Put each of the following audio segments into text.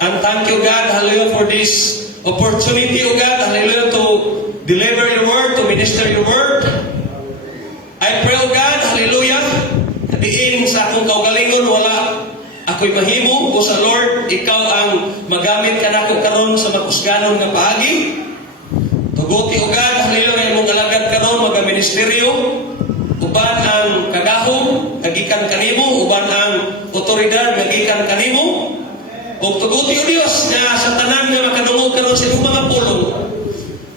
And thank you, God, hallelujah, for this opportunity, O God, hallelujah, to deliver your word, to minister your word. I pray, O God, hallelujah, diin sa akong kaugalingon, wala ako'y mahimo, o sa Lord, ikaw ang magamit ka na ko karon sa makusganon nga paagi. Tuguti, O God, hallelujah, imong alagad karon magaministeryo, uban ang kagahom, nagikan kanimo, uban ang otoridad, nagikan kanimo. O tuguti, O Diyos, na sa tanan nga makadungog karon sa iyong mga pulong.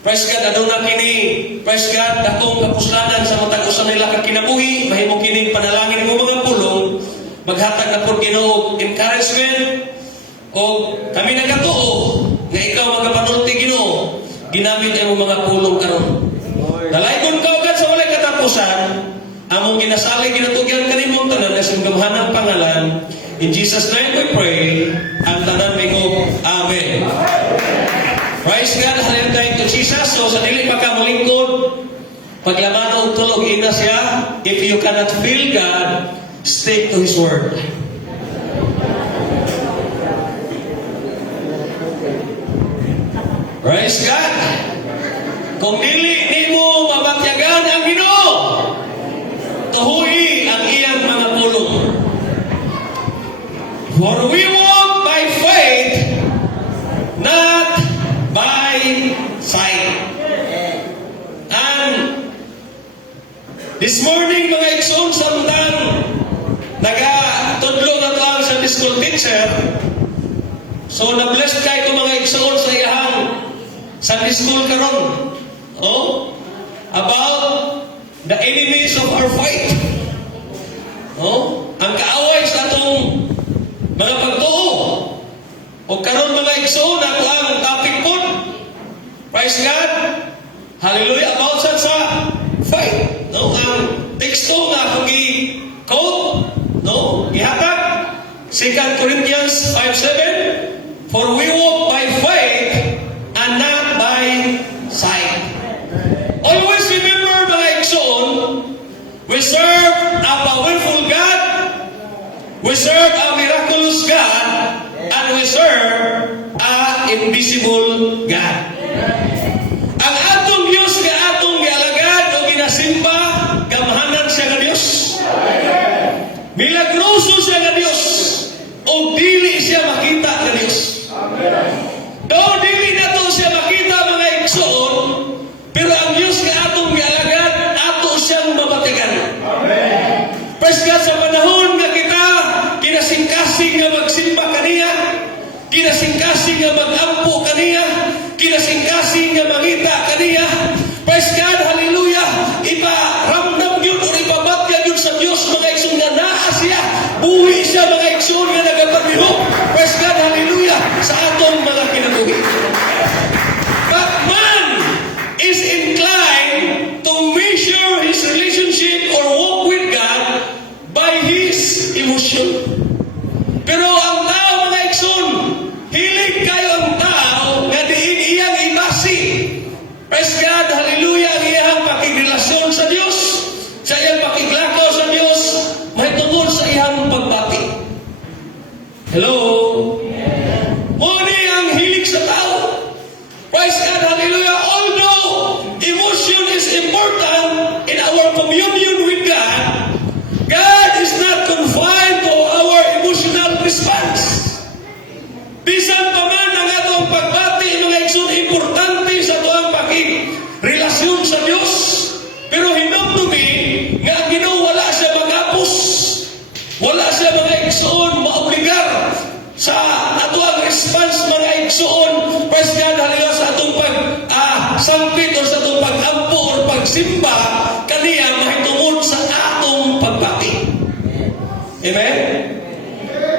Praise God, aduna kini, praise God, akong kapuslanan sa matag usa nila ka kinabuhi, mahimo kining panalangin mo mga pulong, maghatag na por Ginoo encouragement, o kami nagatuo nga ikaw magapanulti Ginoo, ginamit ang mga pulong karon. Dalaybon ka agad sa walay katapusan, among ginasali ginatugyan kanimong tanan na singgamhanang pangalan. In Jesus' name we pray, ang tanan mingo, Amen. Praise God, hallelujah, thank you Jesus. So sa dili pa ka malingkod, paglaman o tulog ina siya, if you cannot feel God, stick to His Word. Praise God. Kung dili nimo mabatyagan ang Ginoo, tuhuy ang iyang mga pulong. For we walk by faith, not by sight. And this morning, mga igsoon, samtang nagatudlo na to ang Sunday school teacher, so na-blessed kayo mga igsoon sa iyahang Sunday school karon. Oh? About the enemies of our fight. Oh? Ang kaaway sa atong mga pagtuo. O karon mga igsoon, ako ang topic po. Praise God. Hallelujah. About sa fight. No? Ang teksto nga akong i-quote, no? Ihatag. 2 Corinthians 5:7. For we walk by faith and not by sight. Always remember, mga igsoon, we serve a powerful God, we serve a miraculous God, and we serve a invisible God. Ang atong Diyos nga atong gialagad o ginasimba, gamhanan siya nga Diyos. Milagroso siya nga Diyos. O dili siya makita nga Diyos. Daw dili na to siya makita, mga igsoon, pero ang Diyos nga atong gialagad, ato siyang mabatigan. Praise God, sa panahon nga kita kinasingkasing nga magsimba kaniya, kinasingkasing nga magampo kaniya, kinasingkasing nga mangita kaniya. Praise God, hallelujah. Iparamdam yun o ipabatyan yun sa Diyos, mga igsoon, nga naa siya, buhi siya, mga igsoon, nga nagapagihok. Praise God, hallelujah, sa atong mga kinabuhi. But man is inclined to measure his relationship or walk with God by his emotion. Pero ang tao, mga igsoon, hilig kayo ang tao nga diin iyang ibasi. Praise God, hallelujah, ang iyang pakigrelasyon sa Diyos, sa iyang pakiglakaw sa Diyos, may tungkol sa iyang pagbati. Hello? Muni ang hilig sa tao. Praise God, hallelujah. Although emotion is important in our communion with God, God is not confined to our emotional response. Bisan pa man ang atong pagbati, mga igsoon, importante sa tuang pakirelasyon sa Diyos. Pero hinumdumi nga ang Ginoo wala siya magapos, wala siya, mga igsoon, maobligar sa atuang response, mga igsoon. Praise God, hallelujah, sa atong pag-sampit o sa atong pag-ampo o pagsimba kaniya mahitungod sa atong pagbati. Amen?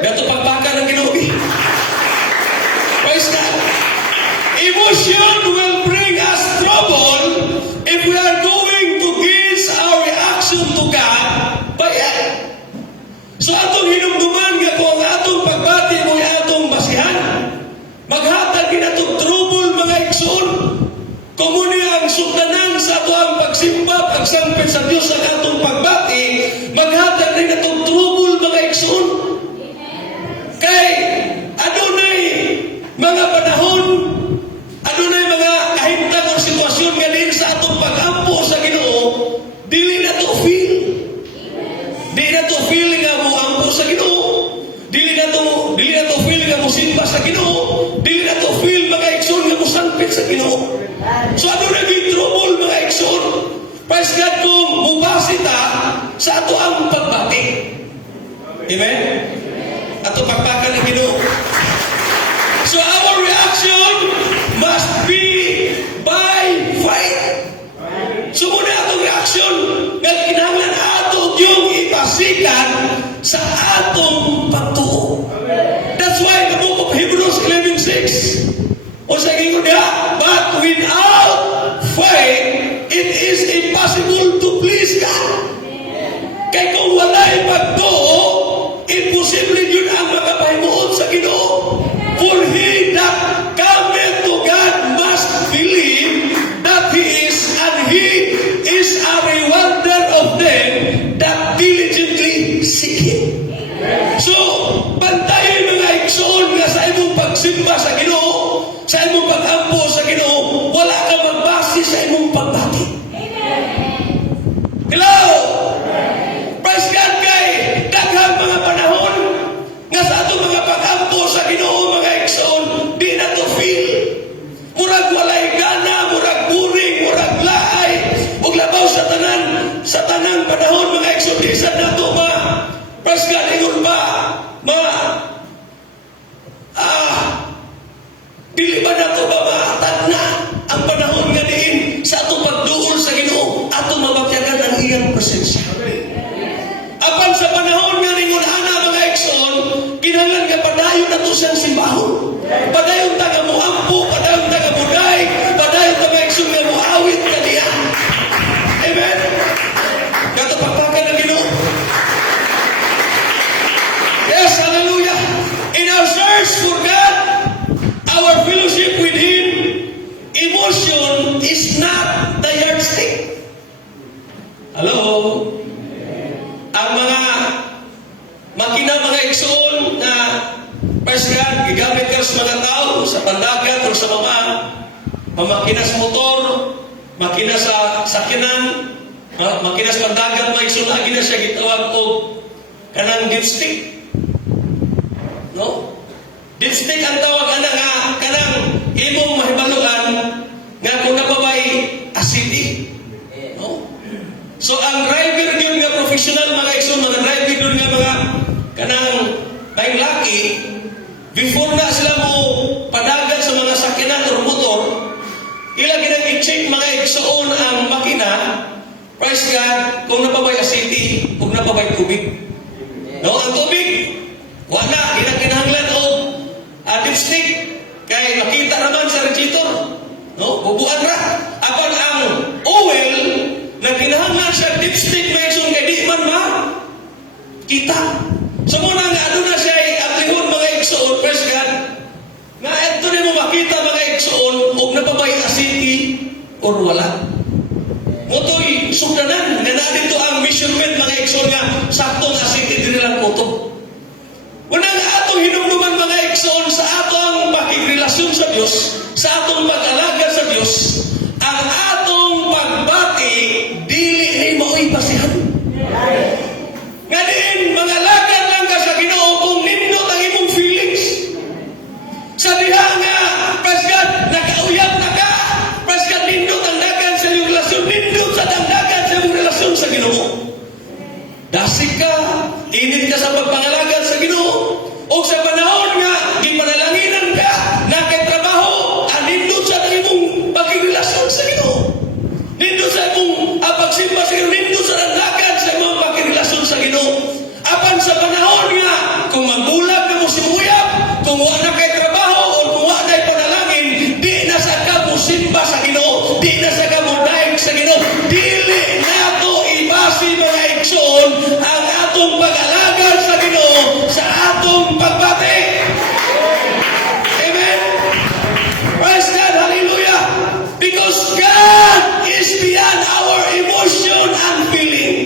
Dato pagbakan ng Ginoo. Praise God. Emotion will bring us trouble if we are going to gauge our reaction to God by it. So atong hinumduman nga kung ang atong pagbati mo ay atong basihan, maghatag ginatong trouble, mga igsoon. Kung ang sugdanan sa atong pagsimba, pagsampit sa Diyos ang atong pagbati, maghatag ginatong trouble, mga igsoon. Kay adunay musimba sa Ginoo, dili na to feel mga igsoon nga musampit sa Ginoo. So ano na trouble mga igsoon? Praise God kung mubasi ta sa ato ang pagbati. Amen? Ato pagpaka ng Ginoo. So our reaction must be by faith. So muna atong reaction nga kinahanglan ato yung ipasikan sa atong pagtuo. That's why the book of Hebrews 11:6 o sa gingon niya, but without faith it is impossible to please God. Kay kung walay pagtuo, imposible yun ang makapahimuot sa Ginoo. For he that cometh to God must believe that He is, and He is a rewarder of them that diligently seek Him. So, bantayin mga igsoon nga sa imong pagsimba sa Ginoo, sa imong pag-ampo sa Ginoo, wala ka magbase sa imong pagbati. Hello! Praise God kay daghang mga panahon nga sa atong mga pag-ampo sa Ginoo mga igsoon, di na to feel. Murag walay gana, murag buring, murag laay, ug labaw sa tanang panahon mga igsoon, di sad nato praise God, ingon ba dili ba nato ba maatag na ang panahon nga diin sa atong pagduol sa Ginoo, atong mabakyagan ang iyang presensya. Apan sa panahon nga ningon ana mga igsoon, kinahanglan nga padayon nato siyang simbahon. Padayon ta nga moampo, padayon ta nga muday, padayon ta mga igsoon nga moawit kaniya. Amen. Kato pagpakan ng Ginoo. Yes, hallelujah. In our search for God, our fellowship with Him, emotion is not the yardstick. Hello? Ang mga makina, mga igsoon na praise God, gigamit ka sa mga tao, sa pandagat o sa makina sa motor, makina sa sakinan, makina sa pandagat, mga igsoon, lagi na siya gitawag o kanang dipstick. No? Dipstick ang tawag ana nga kanang imong mahibaluan nga kung napabay acidity. No? So ang driver gyud nga professional mga igsoon, mga driver gyud nga mga kanang may laki, before na sila mo padagan sa mga sakyanan o motor, ila ginang i-check mga igsoon ang makina, praise God, kung napabay acidity, kung napabay tubig. No? Ang tubig wala, kinahanglan o dipstick kay makita naman sa radiator. No? Bubuan ra. Apan ang oil na kinahanglan sa dipstick may isong kay di man kita. So muna nga ano na siya atlihon mga igsoon, praise God. Nga ito na mo makita mga igsoon og napabay acidity or wala. Motoy sugdanan nga na dito ang measurement mga igsoon nga saktong acidity din lang moto. Unang atong hinumduman mga igsoon sa atong pakigrelasyon sa Dios, sa atong pag-alaga sa Dios, ang atong pagbati dili ni mao'y basihan. Nga din, mga lagan lang ka sa Ginoo kung nindot ang imong feelings. Sa diha nga, praise God, nakauyab na ka, praise God, nindot ang dagan sa iyong relasyon, nindot sa dagan sa iyong relasyon sa Ginoo. Dasig ka, init ka sa pagpangalaga sa Ginoo. O sa panahon nga, gipanalanginan ka, nakaitrabaho, nindot sa imong pagkirelasyon sa Ginoo. Nindot sa imong pagsimba sa Ginoo, nindot sa dagan sa imong pagkirelasyon sa Ginoo. Apan sa panahon nga, kung magbulag na mo si Muyap, kung wala kay trabaho, o kung wala na panalangin, di na sa ka mo simba sa Ginoo, di na sa ka mo daig sa Ginoo, dili na to ibasi mga igsoon ang atong pag-alaga sa Ginoo sa atong pagbati. Amen? Praise God, hallelujah! Because God is beyond our emotion and feeling.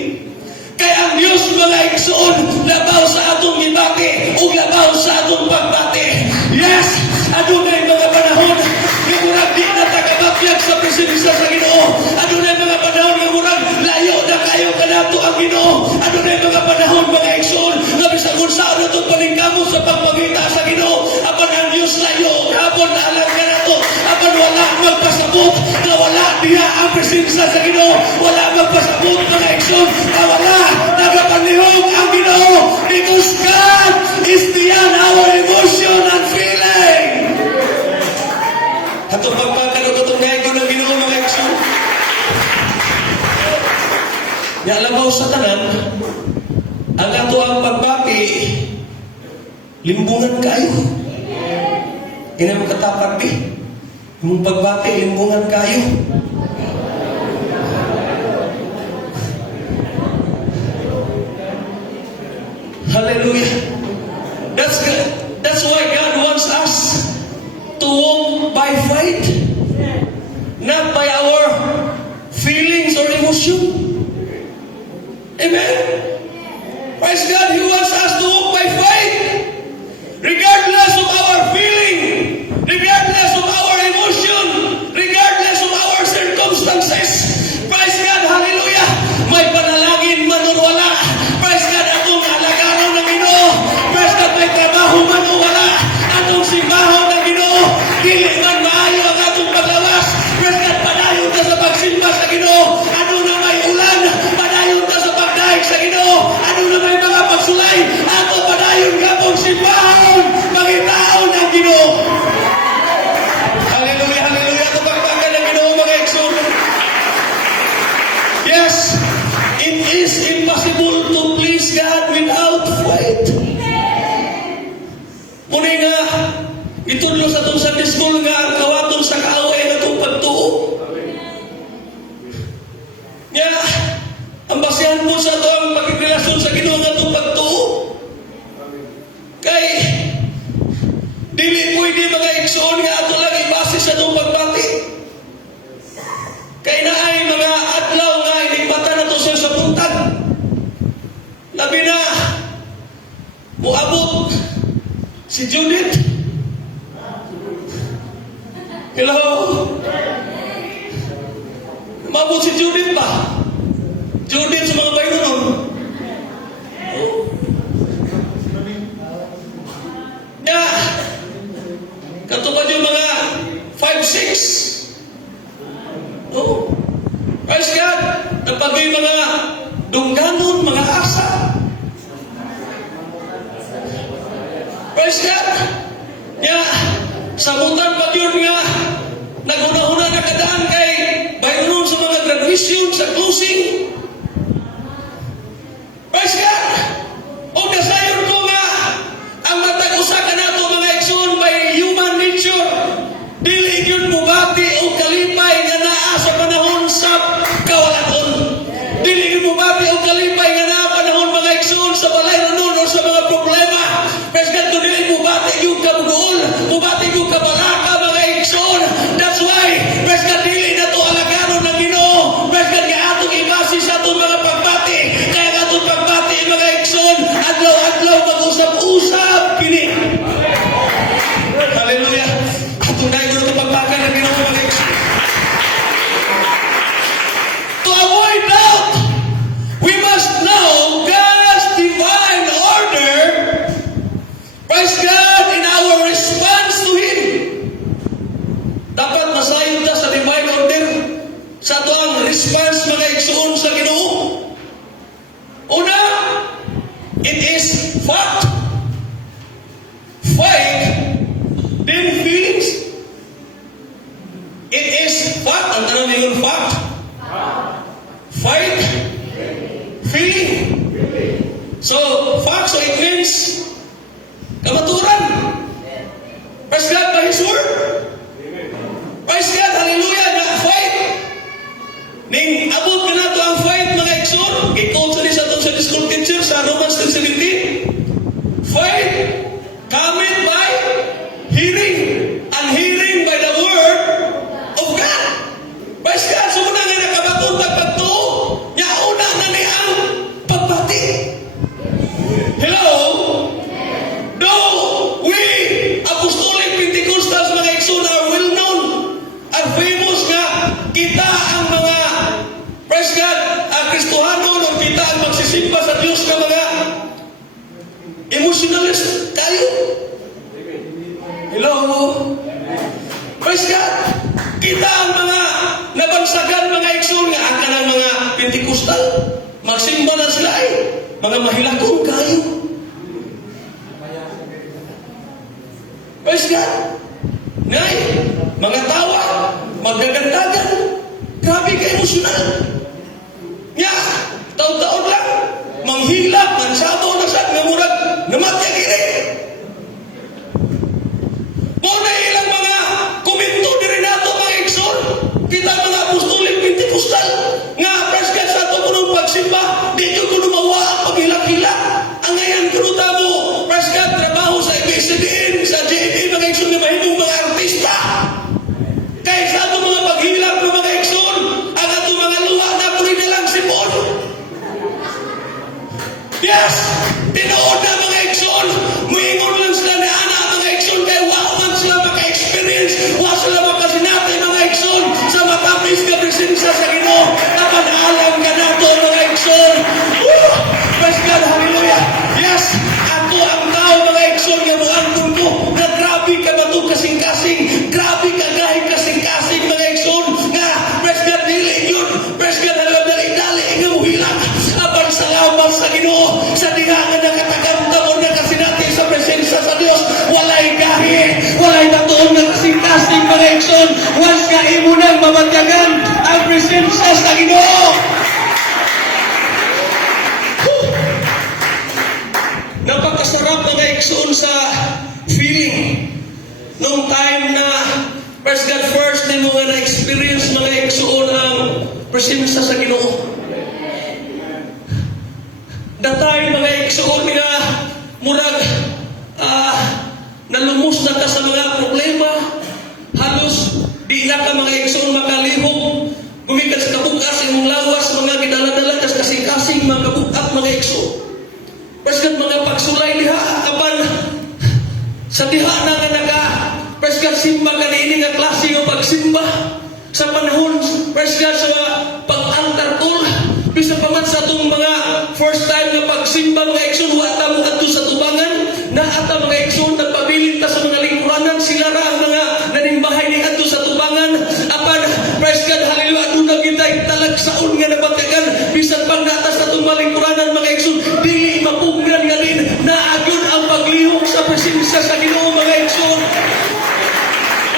Kaya ang Diyos mga igsoon, labaw sa atong ibaki o labaw sa atong pagbati. diha ang presensya sa Ginoo. Wala magpasabot mga igsoon na wala nagapanlihog ang Ginoo. Because God is beyond our emotion and feeling. Katong pagpapagod itong naigo ng Ginoo mga igsoon. Yalabaw sa tanan, ang ato ang pagbati, limbungan kayo. Kaya mo katapat di. Yung pagbati, limbungan kayo. Hallelujah. That's why God wants us to walk by faith, not by our feelings or emotion. Amen. Praise God. He wants us to walk by faith, regardless of our feeling, regardless of our emotion, regardless of our circumstances. Praise God. Hallelujah. May panalangin man o wala. Praise God. Atong alagaron ng Ginoo. Praise God. May trabaho man o wala. Atong simbaho ng Ginoo. Dili man maayo ang atong paglawas. Praise God. Padayon ka sa pagsimba sa Ginoo. Ano na may ulan. Padayon ka sa pagdaig sa Ginoo. Ano na may mga pagsulay. Ato padayon ka pong simbahon. Magitaon ang Ginoo. Hallelujah, hallelujah. Kapagpagan ng Ginoo mga igsoon. Yes, it is impossible to please God without faith. Muna nga, itudlo sa itong Sunday school nga ang kawaton sa kaaway na itong pagtuo. Nga, ang basihan po sa ito ang pagkirelasyon sa Ginoo nga itong pagtuo. Kay, dili pwede mga igsoon nga ato lang ibase sa itong pagbati. Kay naay mga adlaw nga inipatan na ito siya sa puntag. Labi na, muabot si Judith. Hello? Mabot si Judith ba? Judith sa mga bayo nun. Ya, katupad yung mga 5-6. Oh, praise God. Nagpagay mga dungganon, mga asa. Praise God. Ya, sabutan pa yun nga, naguna-una na kadaan kay bayo sa mga graduation, sa closing. Praise God. O nasayon ko nga, ang matag-usa ka na ito mga igsoon by human nature. Dili yun mubati o kalipay nga naa sa panahon sa kawalaton. Dili yun mubati o kalipay nga naa panahon mga igsoon sa balay na nun o sa mga problema. Praise God, kung dili mubati yung kabugoon, mubati yung kabalaka mga igsoon. That's why, praise God, dili na ito alagaron ng Ginoo. Praise God, kaya atong ibasi sa itong mga pagbati. Kaya atong pagbati mga igsoon, adlaw-adlaw mag-usap-usap kini. Hallelujah. Tunay ko ito pagbakan ng Ginoo mga igsoon. To avoid doubt, we must know God's divine order. Praise God in our response to Him. Dapat masayon ta sa divine order sa ito ang response mga igsoon sa Ginoo. Una, it is fact. Faith, then feelings. It is fact. Ang tanong niyo yung fact? Faith, feeling. So, fact, so it means kamaturan. Praise God by His word. Praise God, hallelujah, na faith. Ning abot ka na ito ang faith mga igsoon. Ikaw sa Sunday school teacher sa Romans 10:17. Faith cometh by hearing, and hearing by the word of God. Praise God, so muna nga nakabatong pagpagtuo. Yauna na ni ang pagbati. Hello? Though we apostolic Pentecostals mga igsoon are well known and famous nga kita ang mga praise God, ang Kristohano nung kita ang magsisimba sa Diyos na mga emotionalist tayo. Hello? Praise God. Kita ang mga sagad mga igsoon nga ang kanang mga Pentecostal magsimba na sila ay mga mahilakon kayo. Praise God. Ngay, mga tawa, magagandagan. Grabe ka emosyonal. Nya, taon-taon lang, manghilap, mansabaw na sa namurag, namatya kiri. Muna ilang mga komento din rin nato mga igsoon. Kita mga apostolik Pentecostal. Nga, praise God sa ito punong pagsimba. Dito ko lumawa ang paghilak-hilak. Ang ngayon kunuta mo, praise God, trabaho sa ABS-CBN, sa JNE, mga igsoon na mahimong mga artista. Kaya sa ito mga paghilak ng mga igsoon, ang ito mga luwa na puri nilang sipon. Yes! Tinood na mga igsoon. Muingon lang sila na ana mga igsoon. Kaya man sila maka-experience. Wa sila makasinati mga igsoon. Sa matapis ka presensya sa Ginoo. Dapat alam ka na ito mga igsoon. Praise God, hallelujah. Yes! Ako ang tao mga igsoon. Nga muangkong ko. Na grabe ka ba ito kasing-kasing. Grabe ka gahing kasing-kasing mga igsoon. Nga, praise God, dili yun. Praise God, hallelujah. Dali, nga muhilang. Abang salamat sa Ginoo. Sa dihangan na katagamdam o na kasinati sa presensya sa Diyos. Walay gahi. Walay natuon na kasing-kasing mga igsoon. Once ka imo nang mamatyagan ang presensya sa Ginoo. Napakasarap mga igsoon sa feeling. Nung time na praise God first na mga na-experience mga igsoon ang presensya sa Ginoo. Datay mga igsoon nga murag nalumos na ka sa mga problema. Halos di na ka mga igsoon makalihok. Gumikan sa kabukas imong lawas mga gidala-dala kasing-kasing mga kabukat mga igsoon. Preskat mga pagsulay liha apan sa diha na nga naga preskat simba ka niini nga klase ng pagsimba sa panahon preskat sa pag-antartol bisa pa man sa itong mga first time na pagsimba mga igsoon wa ta mo adto sa tubangan na ata mga igsoon nagpabilin ta sa mga lingkuranan sila ra ang mga nanimbahay ni adto sa tubangan apan preskat hallelujah aduna gitay talagsaon nga nabatagan bisan pang natas sa itong mga lingkuranan mga igsoon dili mapugnan nga din na agyon ang paglihok sa presensya sa Ginoo mga igsoon.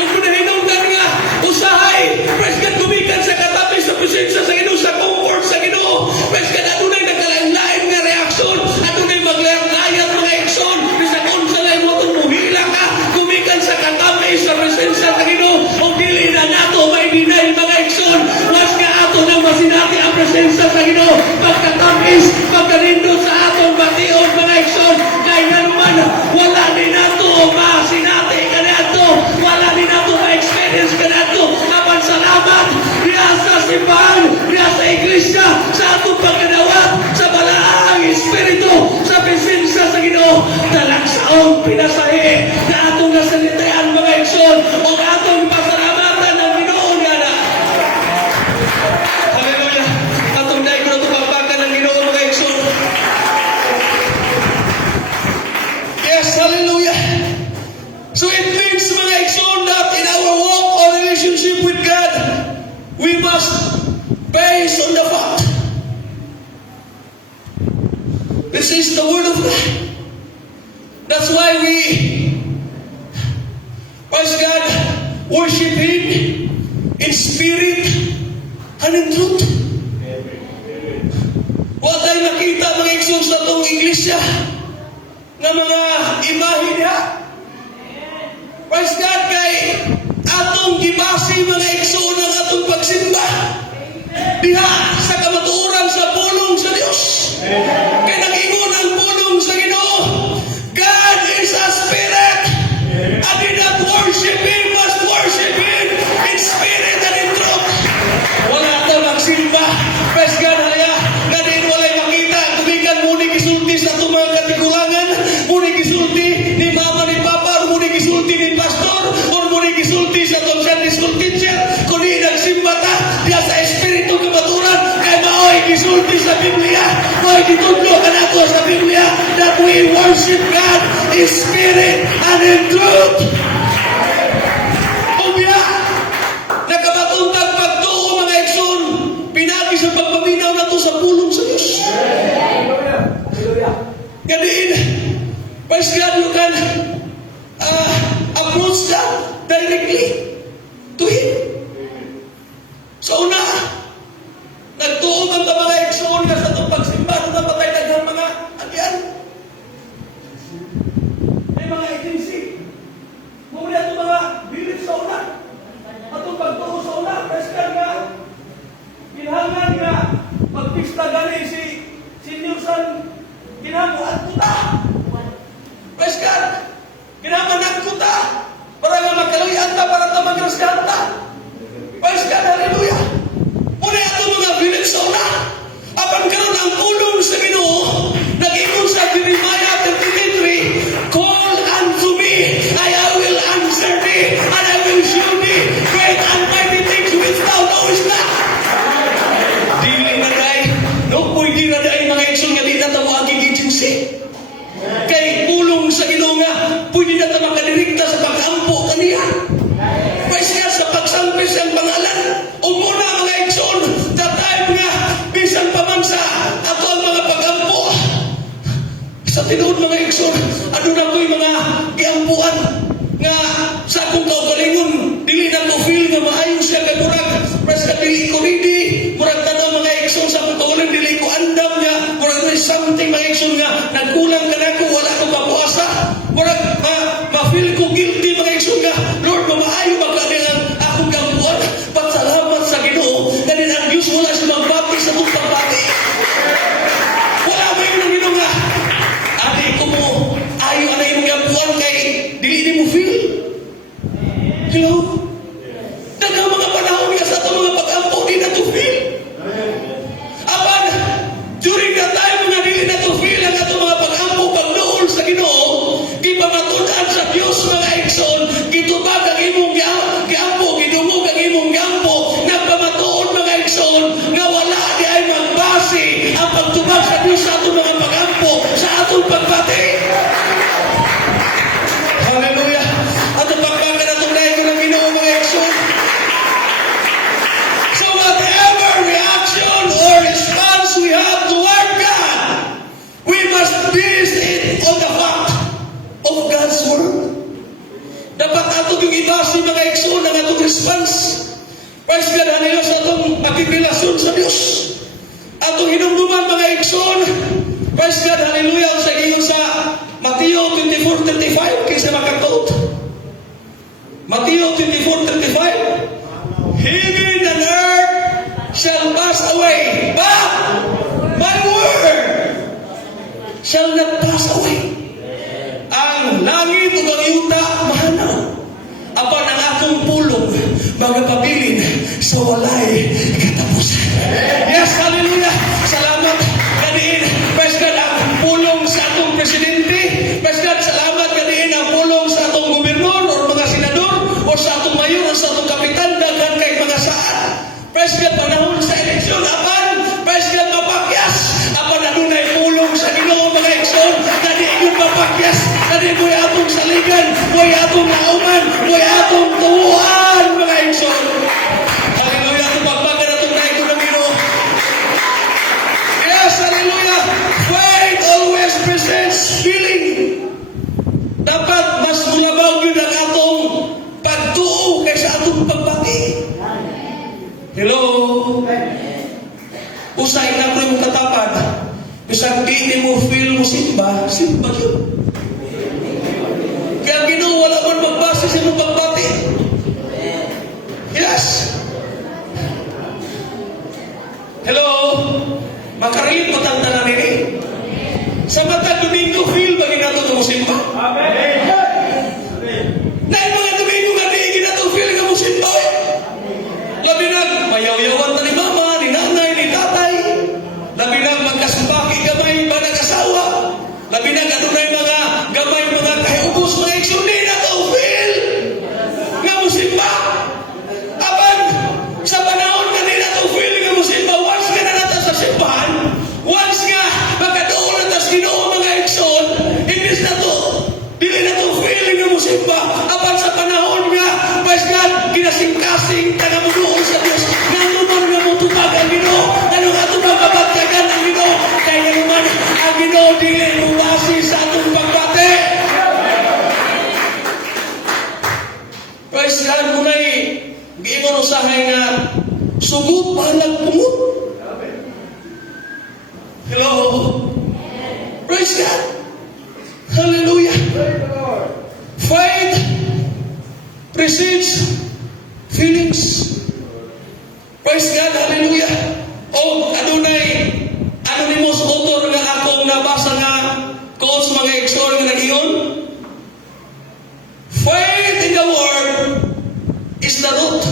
Ug pinahinungdan nga usahay preskat gumikan sa katabi sa presensya sa Ginoo sa comfort sa Ginoo preskat adunay nagkalain-lain nga reaksyon adunay maglayat-layat mga igsoon bisan unsa lay mo tong muhila ka gumikan sa katabi sa presensya sa Ginoo ug dili na nato may deny mga igsoon was ka ato na masinati ang presensya sa Ginoo pagkatamis pagkanindo sa atong bation mga igsoon kay naman wala din nato masinati kanato wala din nato ma-experience kanato apan salamat diya sa simbahan diya sa iglesia sa atong pagkadawat sa balaang espiritu sa presensya sa Ginoo talagsaong pinasahi na atong nasalitayan mga igsoon o atong pasalamatan ng Ginoo niya. Hallelujah. Atong dahil ko na tumapakan ng Ginoo mga igsoon. Yes, hallelujah. So it means mga igsoon that in our walk or relationship with God, we must base on the fact. This is the word of God. That's why we, praise God, worship Him in spirit and in truth. Huwag tayo nakita mga igsoon sa itong iglesia na mga imahe niya. Praise God kay atong gibasi mga igsoon ang atong pagsimba. Diha sa kamatuoran sa pulong sa Dios. Kay nag-ingon ang pulong sa Ginoo. God is a spirit. And we not worship Him, must worship Him in spirit and in truth. Wala ito magsimba. Praise God, halaya. Na din walay makita. Tumikan muni gisulti sa itong mga katigulangan. Muni gisulti ni mama ni papa. Muni gisulti ni pastor. O muni gisulti sa itong Sunday school teacher. Kung di nagsimba ta, diya sa espiritu kamaturan. Kaya maoy gisulti sa Biblia. Maoy gitudlo ka na sa Biblia that we worship God in spirit and in truth. Ubiya, nagkabatuntag pagtuo mga approach God directly to Him. So una, nagtuo man ta mga igsoon nga sa itong pagsimba na patay ng mga agyan. May mga agency. Muna itong mga bilit sa una. Atong pagtuo sa una, preskan nga. Kinahanglan nga, magpista gani si Newsan, kinahanglan kuta. Preskan, kinahanglan kuta. Para nga magkaluyan ta, para ta magrasyan ta. Preskan, hallelujah. Muna itong mga bilit sa una. Apan karon ang ulong sa Ginoo, nag-ingon sa Jeremiah 33, call unto me, I will answer thee, and I will show thee great and mighty things which thou knowest not. Dili na dahil, no, pwede na dahil mga iksong nga di na tawagin agency. Kay ulong sa Ginoo nga, pwede na ta makadirigta sa pag-ampo kaniya. Pwede nga sa pagsampis ang pangalan. O muna mga iksong, time nga, bisan pa man sa ato ang mga pag-ampo. Sa tinuod mga iksong, ano na ko'y mga giampuan nga sa akong kaugalingon, dili na ko feel nga maayos siya kay murag, pres ka dili ko ready, murag tanong mga iksong sa akong kaugalingon, dili ko andam nga, murag na something mga iksong nga, nagkulang ka na ko, wala ko mapuasa, murag ma-feel ko guilty mga iksong nga, Lord, mamaayo ba ka ang akong gampuan, pagsalamat sa Ginoo, ganun ang Diyos wala siya magbati sa itong pagbati. Wala ba yun ang Ginoo nga, adi ko mo, ayo na yung gampuan kay dili ni mo feel. Hello? Daghang mga panahon nga sa itong mga pag-ampo, di na to feel. Apan, during that time nga dili na to feel ang itong mga pag-ampo, pagnoon sa Ginoo, gipamatunan sa Diyos mga igsoon, gitubag ang imong giampo, gidungog ang imong gampo, nagpamatuon mga igsoon, nga wala di ay magbase ang pagtubag sa Diyos sa atong mga pag-ampo, sa atong pagbati. Hallelujah. Atong pagbaga na itong dahi ko ng Ginoo mga igsoon. So whatever reaction or response we have toward God, we must base it on the fact of God's Word. Dapat ato yung ibasi mga igsoon ang atong response. Praise God, hallelujah, sa atong magkirelasyon sa Diyos. Atong hinumduman mga igsoon. Praise God, hallelujah, sa giyon sa Mateo 24:35, kaysa makakot. Mateo 24:35, heaven and earth shall pass away, but my word shall not pass away. Ang langit ug ang yuta mahanaw, apan ang akong pulong magapabilin sa walay katapusan. Yes, hallelujah. Salamat kaniin. Praise God, ang pulong sa atong presidente. Praise God, salamat kaniin ang pulong sa atong gobernador o mga senador o sa atong mayor o sa atong kapitan daghan kay mga saan. Praise God, panahon sa eleksyon apan praise God, mapakyas apan adunay pulong sa Ginoo mga igsoon, kadi yung mapakyas, kadi mo'y atong saligan, mo'y atong nauman, mo'y atong tuwaan mga igsoon. Hallelujah, itong pagbaga na itong naik ko ng Ginoo. Yes, hallelujah. Faith always presents healing. Dapat mas mulabaw yun ang atong pagtuo kaysa atong pagbati. Hello? Usay na ko yung katapad. Bisang di ni mo feel mo simba yun. Kaya Ginoo wala man magbase sa mong pagbati. Yes. Hello? Makarelate mo tanda na nini. Sa matag Domingo feel ba ginato na mo simba? Amen. Na yung mga Domingo nga di ginato feel nga mo simba. Labi na, mayaw-yawan ta ni mama, ni nanay, ni tatay. Labi na, magkasumbaki gamay ba nag-asawa. Labi na, ganunay mga gamay, mga kahubos, mga iksundi na to feel nga mo simba. Aban, sa panahon nga nila to feel nga mo simba, once nga na nata sa simbahan, once nga magkadoon na tas Ginoo mga ikson, imbis na to, dili na to feel nga mo simba. Aban sa panahon nga, praise God, ginasing-kasing ka na mo doon sa Diyos. Nga naman nga mo tupag ang Ginoo. Ano nga tumagabagkagan ang Ginoo? Kaya naman ang Ginoo dili mo basi sa atong pagbati. Praise God, muna'y giingon usahay nga sugot bahalag pumut. Hello. Praise God. Hallelujah. Faith precedes feelings. Praise God. Hallelujah. O adunay anonymous author nga akong nabasa nga quotes mga exhort nga nagiyon. Faith in the word is the root.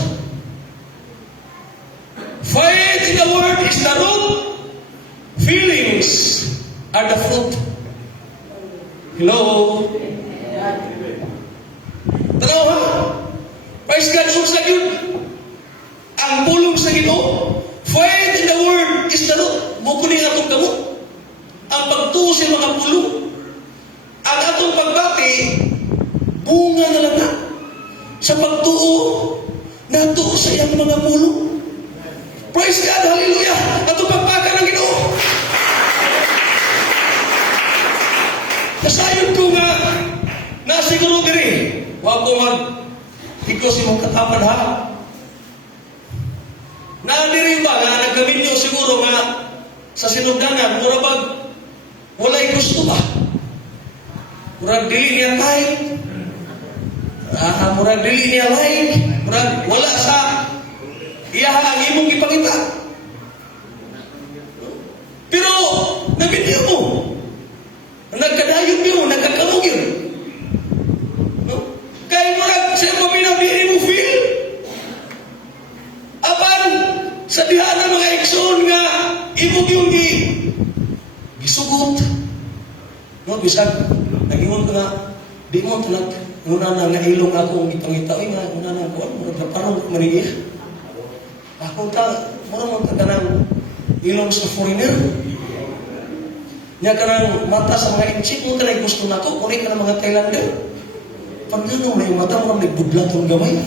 Faith in the word is the root. Feelings are the fruit. Hello? Tanaw ha? Praise God, sa yun. Ang pulong sa Ginoo. Faith in the word is the root. Bukunin atong gamot. Ang pagtuo sa mga pulong. Ang atong pagbati, bunga na lang na. Sa pagtuo, natuo sa iyang mga pulong. Praise God, hallelujah. Atong pagpaga ng Ginoo. Nasayon ko nga, nasiguro diri. Huwag ko ikaw si mong katapan ha. Nadiri ba nga nagkaminyo siguro nga sa sinugdanan, murabag walay gusto ba? Murag dili niya kahit murag dili niya like, murag wala sa iyaha ang imong ipangita. Pero nabinyo mo, nagkadayon mo, nagkakamog yun. Kaya murag sa mga pinabili mo feel. Apan, sa diha ng mga ekson nga, imog yung gisugot. No, bisag, nag-ingon ko nga, di mo talag, una na ilong ako ang ipangita, ay nga, una na ako, murag na parang manigya. Ako murag magkakanang ilong sa foreigner. Nya kanang mata sa mga inchik mo kanay gusto nako, uri ka ng mga Thailander. Pag gano'n, may mata mo nagbudlat ng gamay.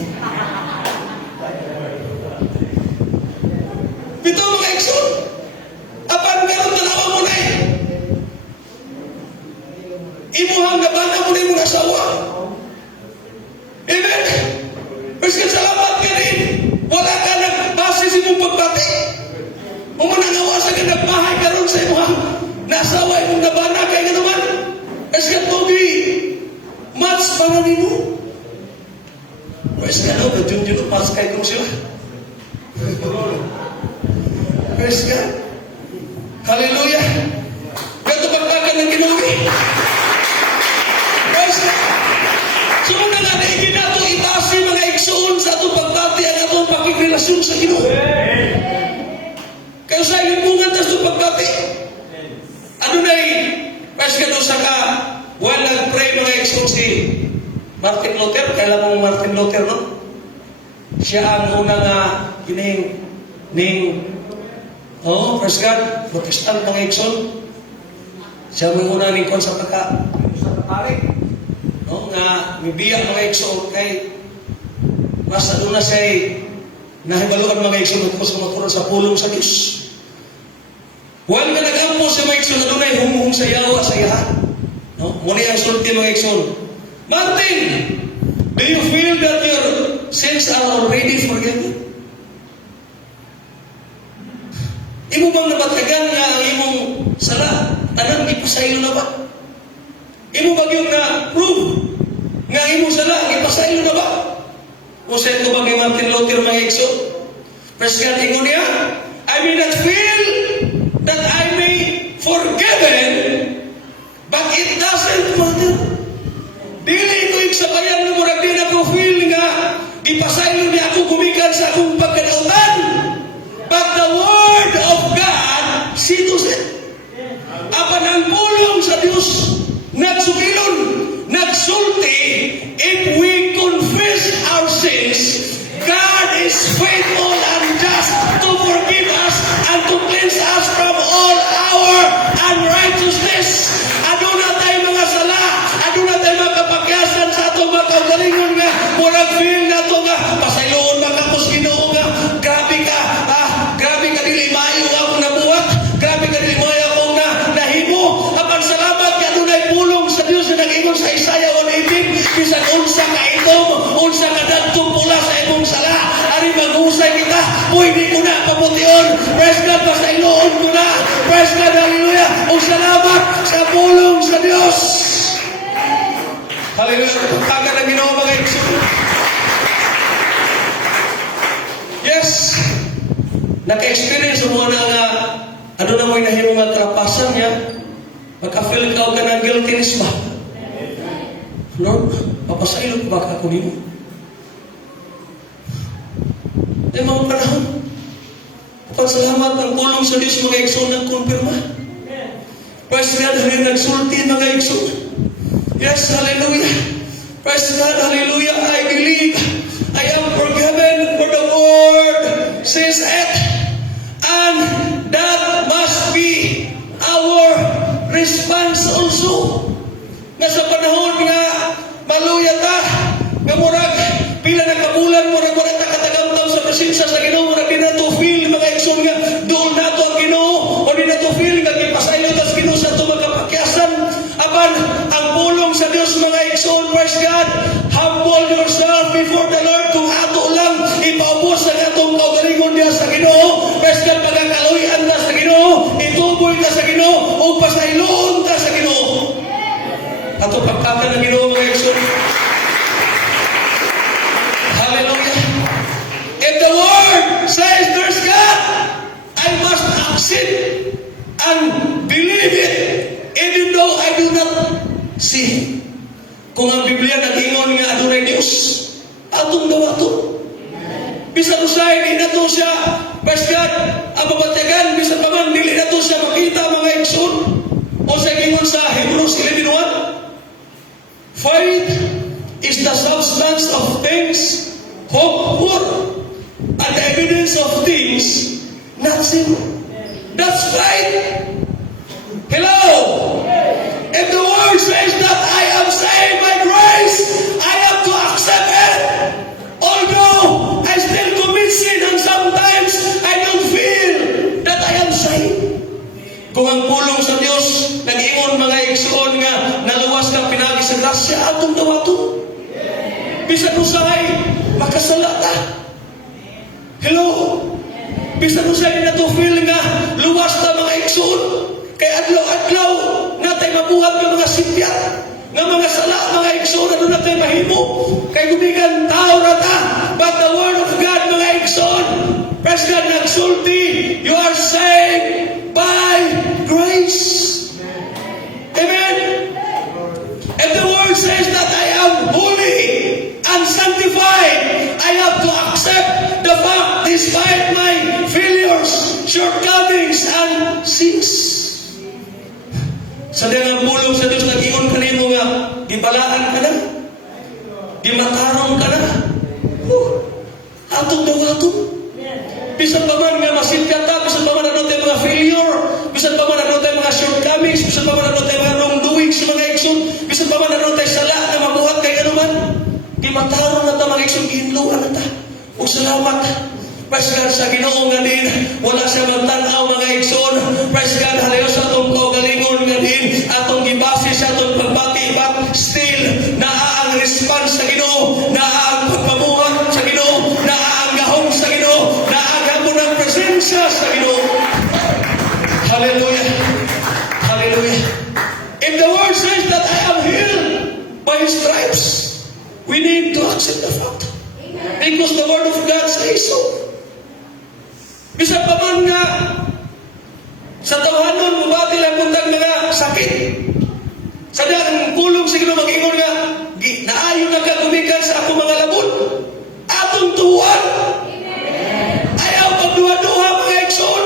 Pito mga ekson, apan gano'n tanawa mo na eh. Imuhang nabana mo na yung mga asawa. Amen? Preskan salamat ka rin. Wala ka nagbase sa imong pagbati. Umanangawasan ka nagbahay ka rin sa imuhang nasawa imong nabana kay nga naman. Preskan togi. Mats para nimo. Praise God, Junjun, mats kay kong sila. Praise God. Hallelujah. Gato pagkakan ng Ginoo. Praise God. Sumuna nga na ikinato itasi mga igsoon sa atong pagdati ang atong pakikrelasyon sa Ginoo. Kaya sa ilibungan sa atong pagdati. Ano na praise God sa ka while nag-pray mga igsoon si Martin Luther, kailan mo Martin Luther, no? Siya ang una nga praise God, Protestant mga igsoon. Siya ang una ning kon sa pare. No, nga mibiya mga igsoon kay mas aduna say nahibaluan mga igsoon ko sa motor sa pulong sa Dios. Huwag nga nag-ampo sa mga igsoon adunay humuhong sa yawa sa yaha. No, muna ang sulti mga igsoon. Martin, do you feel that your sins are already forgiven? Imo bang nabatagan nga ang imong sala? Tanang ipasaylo na ba? Imo ba yung na-prove nga imong sala, ipasaylo na ba? O sa ito ba kay Martin Luther mga ekso? Preskan ingon niya, I may not feel that I may forgiven, but it doesn't matter. Dili ito yung sabayan na murag din ako feel nga ipasaylo niya ako gumikan sa akong pagkadautan. But the word of God settles it. Apan ang pulong sa Diyos nagsukilon, nagsulti, if we confess our sins, God is faithful and just to forgive us and to cleanse us from all our unrighteousness. Aduna tayo mga sala, aduna tayo mga kapagyasan sa atong mga kaugalingon nga kita, pwede ko na papution. Praise God, basta inuon ko na. Praise God, hallelujah. O salamat sa pulong sa Diyos. Hallelujah. Pagkagan ng Ginoo mga igsoon. Yes. Naka-experience mo na nga ano na mo'y nahirong nga trapasan niya. Magka-feel ka o ka ng guiltiness ba? Lord, papasaylo ko ba ako nimo? Ay mga panahon. Pagsalamat ang pulong sa Diyos mga igsoon ng kumpirma. Praise God, hallelujah. Nagsulti mga igsoon. Yes, hallelujah. Praise God, hallelujah. I believe I am forgiven for the word says it. And that must be our response also. Nasa panahon nga maluya ta, nga murag pila na kabulan murag wala ta katagamtam sa presensya sa Ginoo, murag di nato feel mga igsoon nga doon nato ang Ginoo o di nato feel nga gipasayo tas Ginoo sa ato magkapakyasan. Apan ang pulong sa Dios mga igsoon, praise God, humble yourself before the Lord. Kung ato lang ipaubos ang atong kaugalingon niya sa Ginoo, praise God, pagkakaluyan ta sa Ginoo, ituboy ta sa Ginoo o pasayloon ta sa Ginoo. Ato pagkaka ng Ginoo mga igsoon. Hallelujah. If the word says there's God, I must accept and believe it, even though I do not see Him. Kung ang Biblia nag-ingon nga adunay Dios, atong dawaton. Bisan usay di nato siya, praise God, ang mabatagan, bisan pa man dili nato siya makita mga igsoon. O sa gingon sa Hebrews 11:1, faith is the substance of things hoped for, and the evidence of things not seen. That's faith. Hello. If the word says that I am saved by grace, I have to accept it. Although I still commit sin and sometimes I don't feel that I am saved. Kung ang pulong sa Diyos nag-ingon mga igsoon nga naluwas ka pinagi sa grasya atong dawaton. Bisan usay makasala ta. Hello. Bisan usay na to feel nga luwas ta mga igsoon. Kay adlaw-adlaw natay mabuhat ng mga sipyat nga mga sala mga igsoon ano natay mahimo. Kay gumikan tao ra ta. But the word of God mga igsoon, praise God, nagsulti, you are saved by grace. Amen. If the word says that I am holy and sanctified, I have to accept the fact despite my failures, shortcomings, and sins. Sa dalang pulong sa Diyos, nag-ingon ka nimo nga, gibalaan ka na, gimatarong ka na, atong dawaton. Bisan pa man nga masilkat ta, bisan pa man ano tayo mga failure, bisan pa man ano tayo mga shortcomings, bisan pa man ano tayo mga wrongdoing sa mga igsoon, bisan pa man ano tayo sala na mabuhat kay anuman, gimatarong na ta mga igsoon, gihinluan na ta. O salamat. Praise God sa Ginoo nga din, wala siya magtanaw mga igsoon. Praise God, haleluya sa atong kaugalingon nga din, atong gibase sa atong pagbati, but still, naa ang response sa Ginoo, naa ang pagpamuhat sa Ginoo, naa ang gahom sa Ginoo, naa ang hamon ng presensya sa Ginoo. Hallelujah. Hallelujah. If the word says that I am healed by His stripes, we need to accept the fact. Because the word of God says so. Bisan pa man nga sa tawanon mubati lang kuntang mga sakit. Sa dang pulong sa Ginoo mag-ingon nga naayon na kagumikan sa ako mga labon. Atong tuwan. Ayaw pagduha-duha mga igsoon.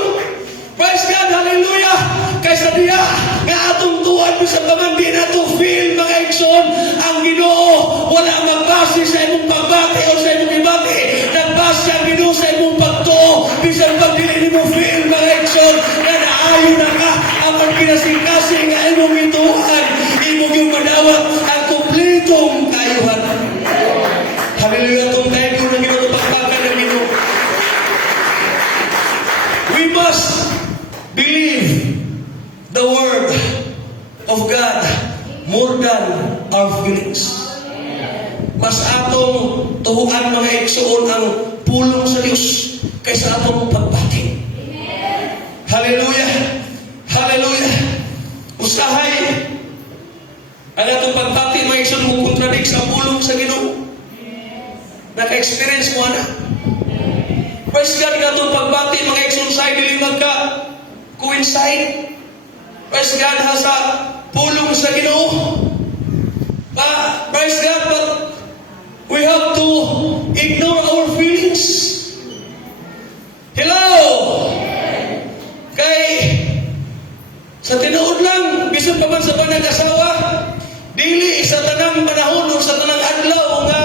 Praise God, hallelujah. Kaysa diya nga atong tuwan bisan pa man di nato feel mga igsoon ang Ginoo wala magbase sa imong pagbati o sa imong ibati. Nagbase ang Ginoo sa imong pagtuo bisan pag dili mo feel mga igsoon na naayon na ka ang kinasing-kasing nga imong ituan, imong yung madawat ang kumpletong kayuhan. Hallelujah. Itong tayo ko na Ginoo pagpakan ng Ginoo. We must believe the word of God more than our feelings. Mas atong tuhuan mga igsoon ang pulong sa Dios. kaysa atong pagbati. Hallelujah! Hallelujah! Usahay ang atong pagbati maison mo kontradik sa pulong sa Ginoo. Naka-experience mo na. Praise God nga itong pagbati mga exonsay dili magka coincide. Praise God ha sa pulong sa Ginoo. Praise God, but we have to ignore our feelings. Hello! Kay sa tinuod lang, bisan pa man sa panag-asawa, dili sa tanang panahon o sa tanang adlaw nga,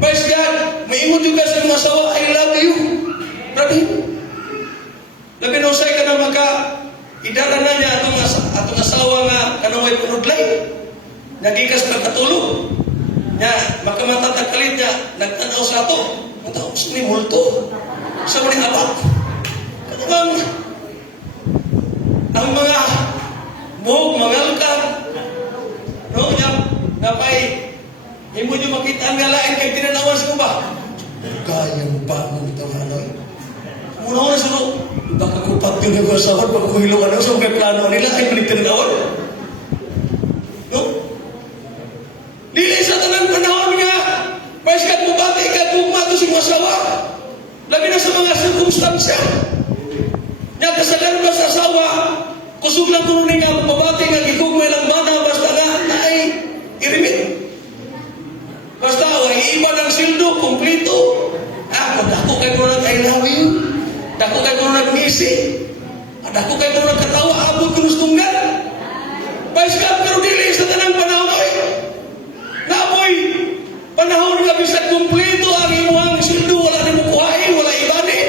praise God, maimod juga sa mga asawa, I love you. Grabe. Labi na usay ka na idara na niya atong asawa nga kanaway punudlay. Nagikas pagkatulog. Nya, makamatag kalit niya, nagtanaw sa ato. Ang tao sa ni multo. Sa maning abak. Kanang ang mga buhok, mangalkag. No, niya, napay, hindi nyo makita ang galain kay tinanawan sa ba? Kaya mo ba mo itong hanoy? Muna na sunod. Baka kupat yung nag-asawan, pag kuhilo ka na, so may plano nila, ay balik tinanawan. No? Dili sa tanang panahon nga, pais ka bubati ka bumato si masawa. Lagi na sa mga sirkumstansya. Nga kasagaran ba sa asawa, kusog lang kung nga bubati nga gigugmay lang mana, basta nga ay irimit. Basta iiba ng sildo, kumplito. Dako kay mo nag I love you. Dako kay mo nag misi. Dako kay mo nag katawa, abot kunustunggan. Pais ka, pero dili sa tanang panahon ay. Napoy, panahon nga bisag kumplito ang imuhang sildo, wala na mukuhain, wala ibani.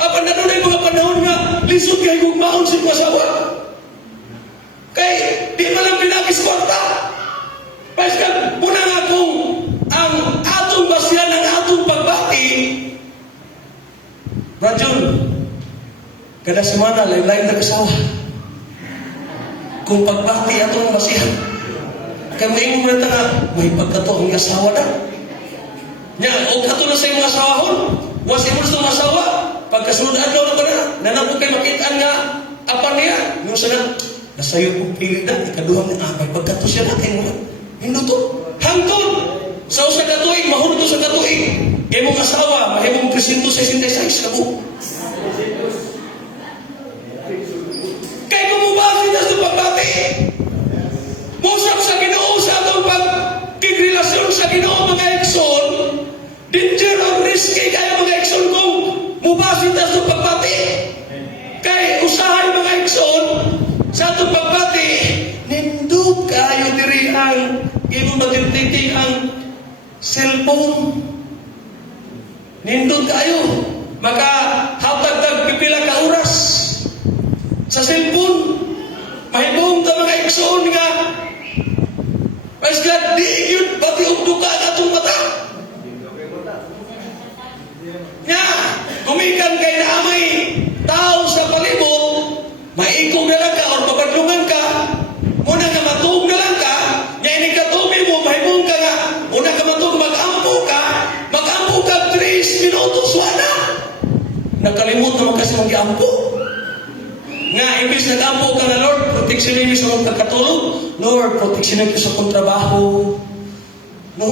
Apan na doon ay mga panahon nga, lisod kay gugmaon si masawa. Kay, di mo lang pinakis kwarta. Pais ka, muna nga kung ang atong basyan, ang atong pagbati, Rajon, kada semana, lain-lain na kasawa. Kung pagbati atong basyan, kaya may mo na may pagkato ang asawa na. Nya, o kato na sa iyong asawahon, wasi mo sa masawa, pagkasunod adlaw na ba na, nanapog kay makitaan nga, apa niya, yung sana, nasayo kong pilit na, ikaduhang na, may pagkato siya natin mo. Hindi to. Hangtod, sa usa katuig, mahunod sa katuig, kay mong asawa, mahimong 366 kabo. Kay kumubasi na sa pagbati. Musap sa Ginoo sa atong pagkigrelasyon sa Ginoo mga ekson, danger or risky kaya mga ekson kung mubasi na sa pagbati. Kay usahay mga ekson sa atong pagbati, nindot kayo diri ang imo magtintig ang cellphone. Nindot kayo makahatag pipila ka oras sa cellphone. Mahibong ta mga ekson nga mas God, di yun, pati umduka na itong mata. Nga, kumikan kay na may tao sa palibot, maikong na lang ka, o mabadlungan ka, muna ka matug na lang ka, nga inikatubi mo, mahibong ka nga, muna ka matug, mag-ampo ka 3 minutos, wala. Nakalimut naman kasi mag-ampo. Nga, imbis nag-ampo ka na, Lord, proteksyonin niyo sa mga pagkatulog. Lord, proteksyonin niyo sa kong trabaho. No?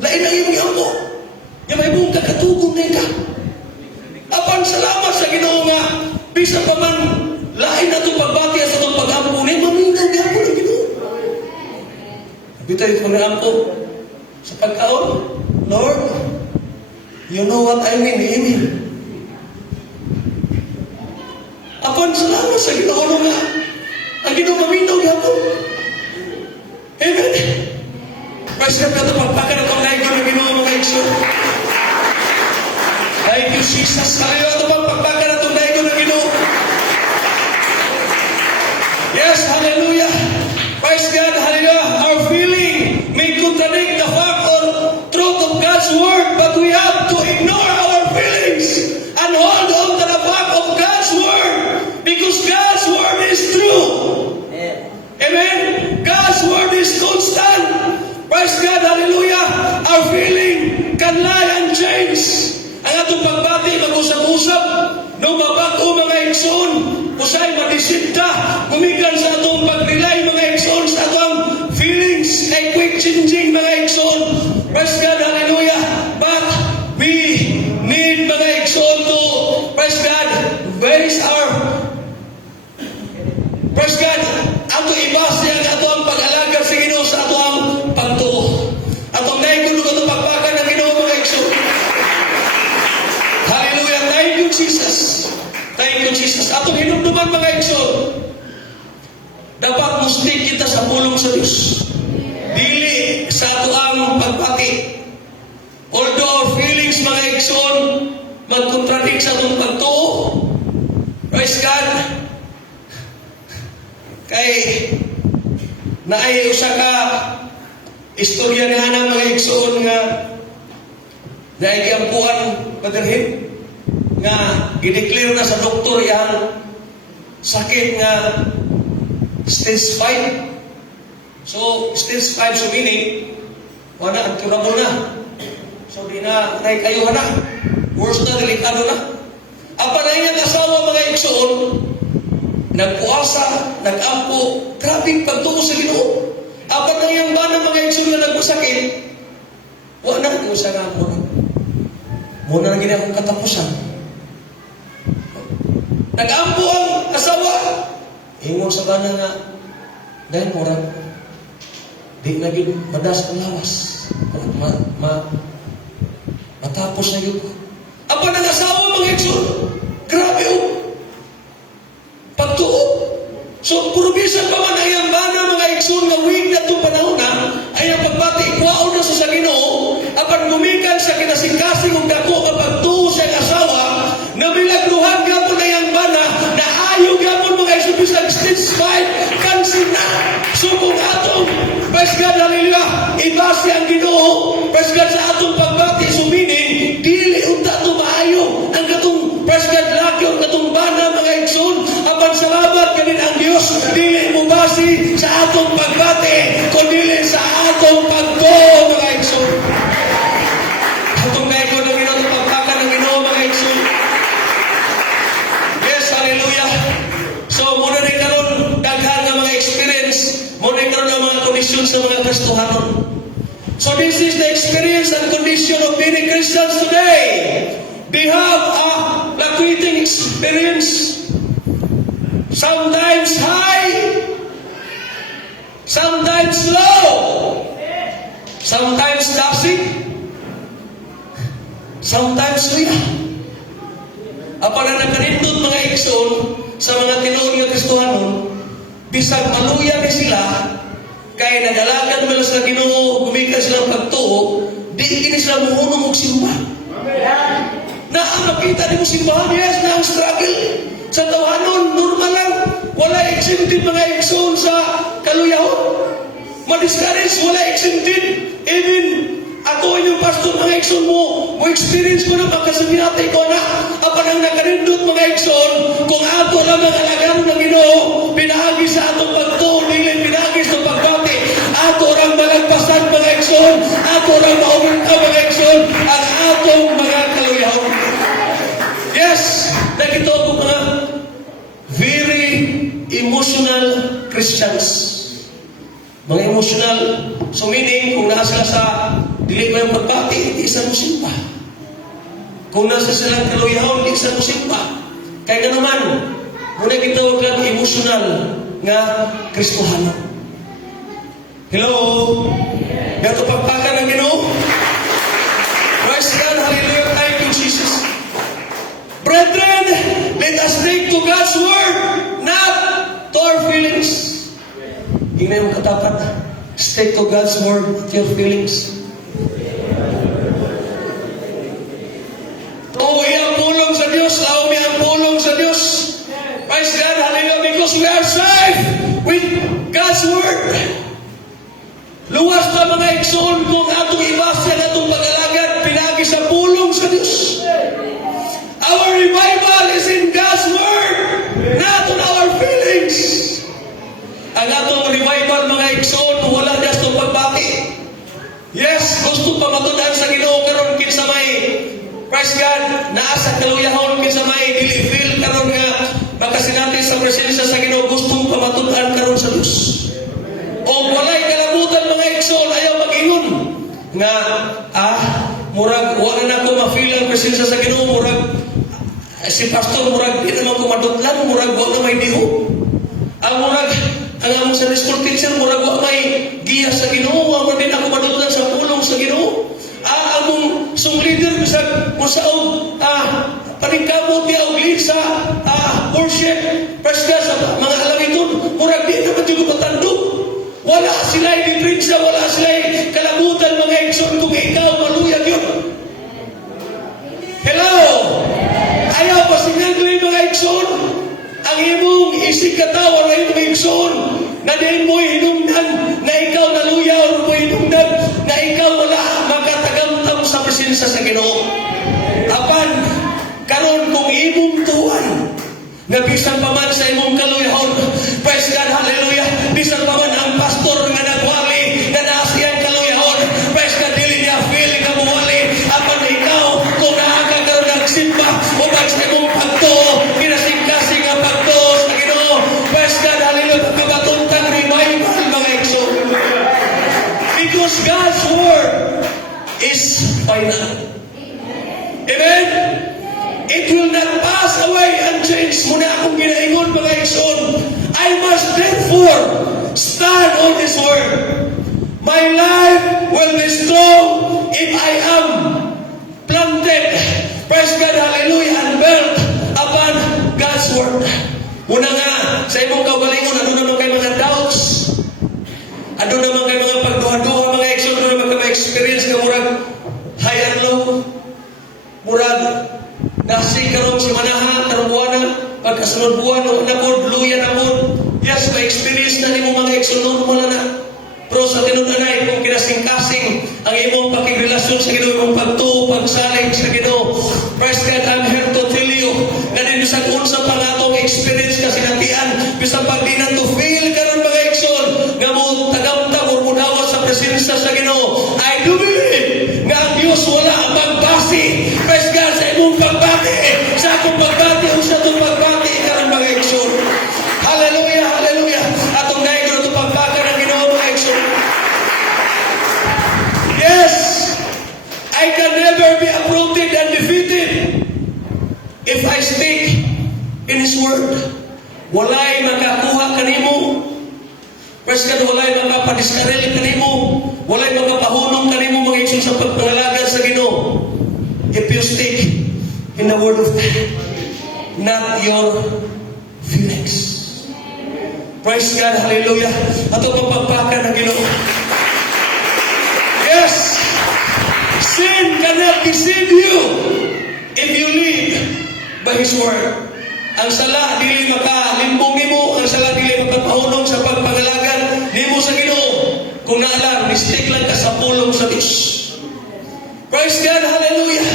Lain na yung ampo. Nga may buong kakatugong na ka. Apan salamat sa Ginoo nga, bisa pa man, lain na itong pagbati sa itong pag-ampo. Ngayon, mamingaw niya ako ng Ginoo. Bitay ko na ampo. Sa pagkaon, Lord, you know what I mean, amen. Apan salamat sa Ginoo nga. Ang Ginoo maminaw gapon. Amen. Praise God na pagpakan at ang naigin ng Ginoo mga ikso. Thank you, Jesus. Hallelujah. Ito pagpakan at ang naigin ng Ginoo. Yes, hallelujah. Praise God, hallelujah. Our feeling may contradict the fact or truth of God's word, but we have to ignore our feelings and hold on to the fact of God's word. Because God's word is true. Amen. God's word is constant. Praise God. Hallelujah. Our feeling can lie and change. Ang atong pagbati usay madisita gumikan sa atong pag-rely mga igsoon sa atong feelings ay quick changing mga igsoon. Praise God, hallelujah. But we need mga igsoon to, praise God, raise our, praise God, ato ibase ang ato ang pag-alaga sa Ginoo sa ato ang pagtuo. Atong naigulo ko itong pagpakan ng Ginoo mga igsoon. Hallelujah. Thank you, Jesus. Thank you, Jesus. Atong hinumduman mga igsoon. Dapat mustik kita sa pulong sa Diyos. Dili sa ato ang pagpati. Although our feelings mga igsoon magkontradict sa atong pagtuo. Praise God. Kay naay usa ka istorya ni ana mga igsoon nga naay giampuan paderhin nga gideclare na sa doktor yang sakit nga stage 5. So stage 5 so meaning wala ang curable na. So di na kayo na. Worse na, delikado na. Apa na iyang asawa mga igsoon nagpuasa, nagampo, grabing pagtuo sa Ginoo. Apat na iyang banang mga igsoon na nagpasakit, wala na yung sa gampo na. Muna na ginawang katapusan. Nagampo ang asawa. Ingon sa bana nga, dahil murag, di naging madas ang lawas. Matapos na yun. Apa ng asawa mga igsoon, grabe o. Pagtuo. So, purubisan pa man ayang bana mga igsoon nga wig na itong panahon na, ay ang pagbati, ikwaon na sa Ginoo, apan gumikan sa kinasingkasing kung dako ang pagtuo sa asawa, na milagruhan gapon na yung bana, na ayaw gapon mga igsoon bisag stage 5, kansin na. So, kung atong, praise God, hallelujah, ibase ang Ginoo, praise God sa atong pagbati, so meaning, dili unta ito maayo, ang katong, praise God, laki, ang katong bana mga igsoon, apan salamat kanin ang Diyos, dili mo base sa atong pagbati, kundi sa atong pagtuo mga igsoon. Atong naiko ng Ginoo, atong pagpakan ng Ginoo mga igsoon. Yes, hallelujah. So, muna rin karon daghan ng mga experience, muna rin karon ng mga kondisyon sa mga Kristohanon. So, this is the experience and condition of many Christians today. They have a fluctuating experience. Sometimes high, sometimes low, sometimes toxic, sometimes liya. Apa na nakanindot mga igsoon sa mga tinuod nga Kristohanon, bisag maluya ni sila, kaya nagalagan mo sa Ginoo, gumikan silang pagtuo, di kini sila muhunong og simba. Na ang makita ni mo simbahan, yes, na ang struggle. Sa tawanon, normal lang. Wala exempted mga igsoon sa kaluyahon. Ma-discourage, wala exempted. Even ako yung pastor mga igsoon mo experience ko na magkasabihatay ko na apan ang nakarindot mga igsoon kung ato lang ang alagaro ng Ginoo pinahagi sa atong pagtuon nilin pinahagi sa pagbati ato lang malagpasan mga igsoon ato lang maumita mga igsoon ang atong mga kaluyahon. Yes, nakita ko mga very emotional Christians. Mga emotional. So meaning, kung nasa sila sa dili ko yung pagbati, di isa mo simpa. Kung nasa silang kaluyahon, di isa mo simpa. Kaya nga naman, muna kita ka emotional nga Kristohanon. Hello? Gato pagpakan ng Ginoo? Praise God, hallelujah, thank you, Jesus. Brethren, let us take to God's Word, not to our feelings. Tingnan yung katapat. Stick to God's Word, not your feelings. Ang pulong sa Diyos, lao mi ang pulong sa Diyos. Praise God, hallelujah, because we are safe with God's Word. Luwas pa mga igsoon kung atong ibasa ng atong pag-alagad, pinagi sa pulong sa Diyos. Our revival is in God's Word, not on our feelings. Ang atong revival mga igsoon, wala just itong pagbati. Yes, gusto pa matunan sa Ginoo karon kinsa may praise God, naa sa kaluyahon kinsa may dili feel karon nga makasinati sa matunan karon sa Dios. O walay kalabutan mga igsoon, ayaw mag-ingon nga murag wala na ko ma-feel ang presensya sa Ginoo, murag si pastor murag di naman ko madutlan, murag wala may diho. Ang murag ang among Sunday school teacher murag wala may giya sa Ginoo, wala din ako madutlan sa pulong sa Ginoo. Among sung leader bisag musaog paningkamot niya og lead sa worship presga sa mga alamiton, murag di naman jud ko matandog. Wala sila diferensya, wala sila kalabutan mga igsoon kung ikaw maluyag yun. Hello? Ayaw pa sinagli mga igsoon. Ang imong isig katawa na imong igsoon na din mo hinungdan na ikaw naluyaw o mo hinungdan na ikaw wala makatagamtam sa presensya sa Ginoo. Apan, karon kung imong tuwan na bisan pa man sa imong kaluyahon, praise God, hallelujah, bisan pa man ang pastor nga nagwali na nasiyang kaluyahon, praise God, dili niya feel ka muwali, apan ikaw kung nakakaroon ng simba o bag sa imong pagto, kinasing-kasing ang pagto sa Ginoo, praise God, hallelujah, pagkabatuntang revival mga igsoon. Because God's word is final. Amen? It will not pass away and change. Muna akong ginaingon mga igsoon. I must therefore stand on His word. My life will be strong if I am planted, praise God, hallelujah, and built upon God's word. Muna nga, sa imong kaugalingon, ano naman kayo mga doubts? Ano naman kayo mga pagduha-duha mga igsoon? Ano naman kayo experience ka murag high and low? Murag nasi karong si manahan, karong buwana, pagkasunod buwan, o napod, luya napod. Yes, ma-experience na ni mo mga igsoon, wala na. Pero sa tinunanay, kung kinasing-kasing, ang imong pakigrelasyon sa Ginoo, imong pagtuo, pagsalig sa Ginoo. Praise God, I'm here to tell you, na din bisang unsa pa nga itong experience kasi natian, bisang pag di na to feel karon mga igsoon, nga mo tagamtag o munawa sa presensya sa Ginoo. I do believe nga ang Diyos wala ang pagbasi. Praise God, sa imong pagbati, sa akong pagbati, o sa itong pagbati, karon mga igsoon. Hallelujah, hallelujah. Atong naigro itong pagbaka ng Ginoo mga igsoon. Yes, I can never be uprooted and defeated if I stick in His word. Walay makakuha kanimo. Praise God, walay makapadiskarel kanimo. Walay makapahunong kanimo mga igsoon sa pagpangalagad sa Ginoo. If you stick in the word of God, not your feelings. Praise God, hallelujah. Ato pagpagpakan ng Ginoo. Yes, sin cannot deceive you if you live by His word. Ang sala dili makalimbong nimo, ang sala dili makapahunong sa pagpangalagad nimo sa Ginoo. Kung naalam, mistake lang ka sa pulong sa Diyos. Praise God, hallelujah.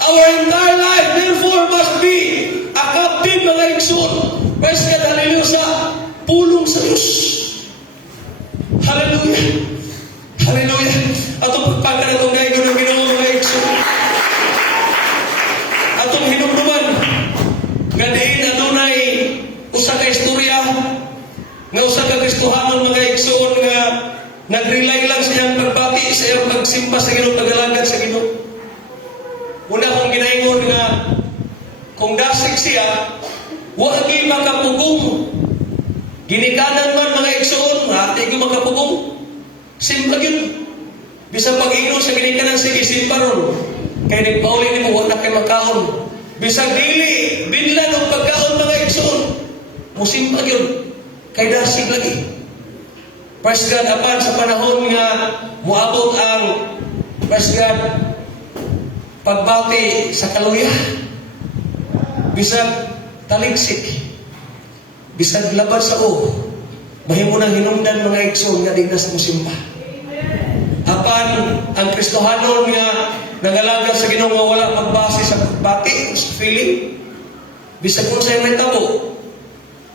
Our entire life therefore must be a captive mga igsoon. Praise God, hallelujah, sa pulong sa Diyos. Hallelujah. Hallelujah. Atong pagpagkan atong gaygon ng Ginoo mga igsoon. Atong hinumduman nga diin adunay usa ka istorya nga usa ka Kristohanon mga igsoon nga nag-rely lang sa iyang pagbati, sa iyang pagsimba sa Ginoo, pagalagad sa Ginoo. Una kong ginaingon nga kung dasig siya, wagi makapugong. Ginikanan man mga igsoon, hati ko makapugong. Simba yun. Bisang pag-inom sa ginikanan, sige, simba ron. Kaya nagpauli ni mo, wala kay makaon. Bisang dili, binlan ng pagkaon mga igsoon. Musimba yun. Kaya dasig lagi. Praise God, apan sa panahon nga muabot ang praise God pagbati sa kaluya. Bisag taligsik. Bisag labad sa mahimo nang hinungdan mga igsoon nga di na sa musimba. Apan ang Kristohanon nga nangalaga sa Ginoo nga wala pagbase sa pagbati, sa feeling. Bisag kung sa'yo may tabo.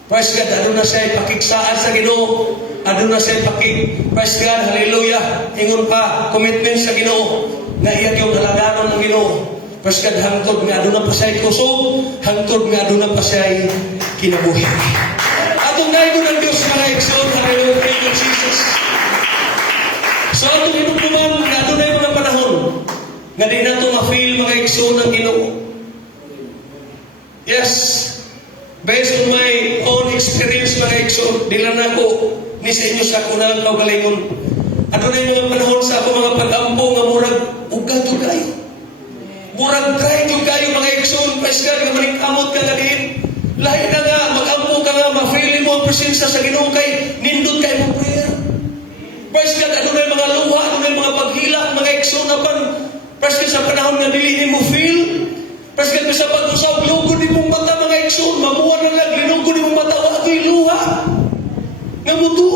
Praise God, ano na siya pakigsaan sa Ginoo. Ano na siya praise God, hallelujah. Ingon pa, commitment sa Ginoo. Nga iyag yung halaganon ng Ginoo. Praise God, hangtod nga doon na pa siya kusog. Hangtod nga doon na pa siya kinabuhi. Atong Adunay ko ng Diyos mga igsoon. Hallelujah. Thank you, Jesus. So, itong inupuman, adunay mo ng panahon nga di na ito ma-feel mga igsoon ng Ginoo. Yes, based on my own experience mga igsoon, dilan ako ni sa inyo sa kunang kaugalingon. Adunay mga panahon sa ako mga pag-ampo nga murag ugad yung kayo. Murag try yung kayo mga igsoon. Paisgan nga manikkamot ka nga din. Lahi na nga, mag-ampo ka nga, ma-feel mo ang presensya sa Ginoo kay nindot kayo mo prayer. Paisgan, adunay mga luha, adunay mga paghilak, mga igsoon na pan. Paisgan sa panahon nga dili mo feel. Paisgan sa pag-usaw, lugod di mong mata mga igsoon. Mamuha na lang, linugod di mong mata, wagi luha. Nga muto.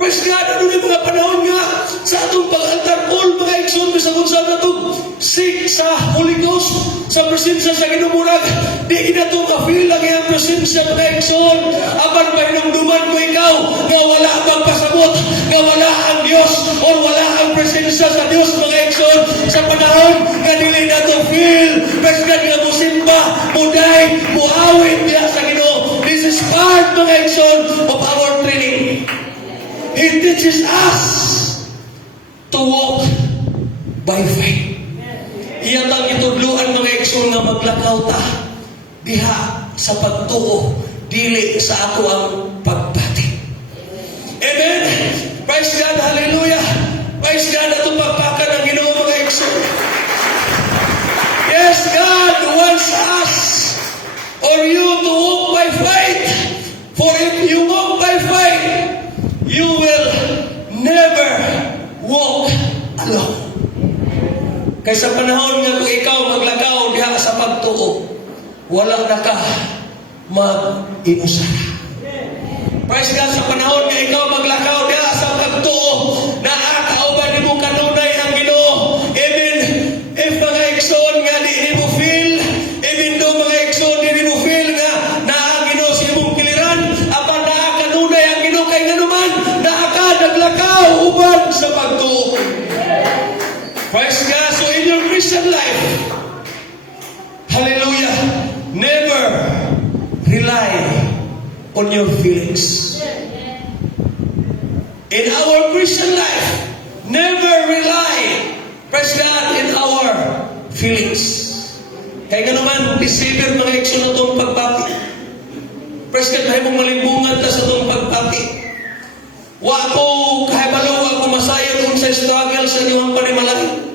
Praise God, ano yung mga panahon nga sa atong pag-altar call, mga igsoon, bisagod sa atong seek sa Holy Ghost, sa presensya sa Ginumurag, di kinatong ka-feel lang yung presensya, mga igsoon. Apan ba hinumduman ko ikaw, nga wala ang pasabot, nga wala ang Diyos, o wala ang presensya sa Diyos, mga igsoon, sa panahon nga dili na to feel. Praise God, nga musimba, muday, muawit niya sa Ginoo. This is part, mga igsoon, of our training. It teaches us to walk by faith. Iyatang itudluan mga igsoon nga maglakaw ta diha sa pagtuo dili sa ato ang pagpati. Amen. Praise God, hallelujah. Praise God, atong pagpakan ang Ginoo mga igsoon. Yes, God wants us or you to walk by faith. For if you walk by faith, you will never walk alone. Kaysa panahon nga kung ikaw maglakaw diha sa pagtuo, wala na ka mag-inusara. Praise God, sa panahon nga ikaw maglakaw diha sa pagtuo, naakauban ni mo kanunay ang Ginoo. Even if mga igsoon nga di mo feel, even though mga igsoon di mo feel nga ang Ginoo sa imong kiliran, apan kanunay ang Ginoo kay nganuman, naglakaw uban sa pagtuo. Praise God. So in your Christian life, hallelujah, never rely on your feelings. In our Christian life, never rely, praise God, in our feelings. Kaya nga naman, deceiver mga igsoon na itong pagpati. Praise God, dahil mong malimbungan ka sa itong pagpati. Wa ako kahibalo, wa ako masayo kung sa struggle sa inyong panimalay.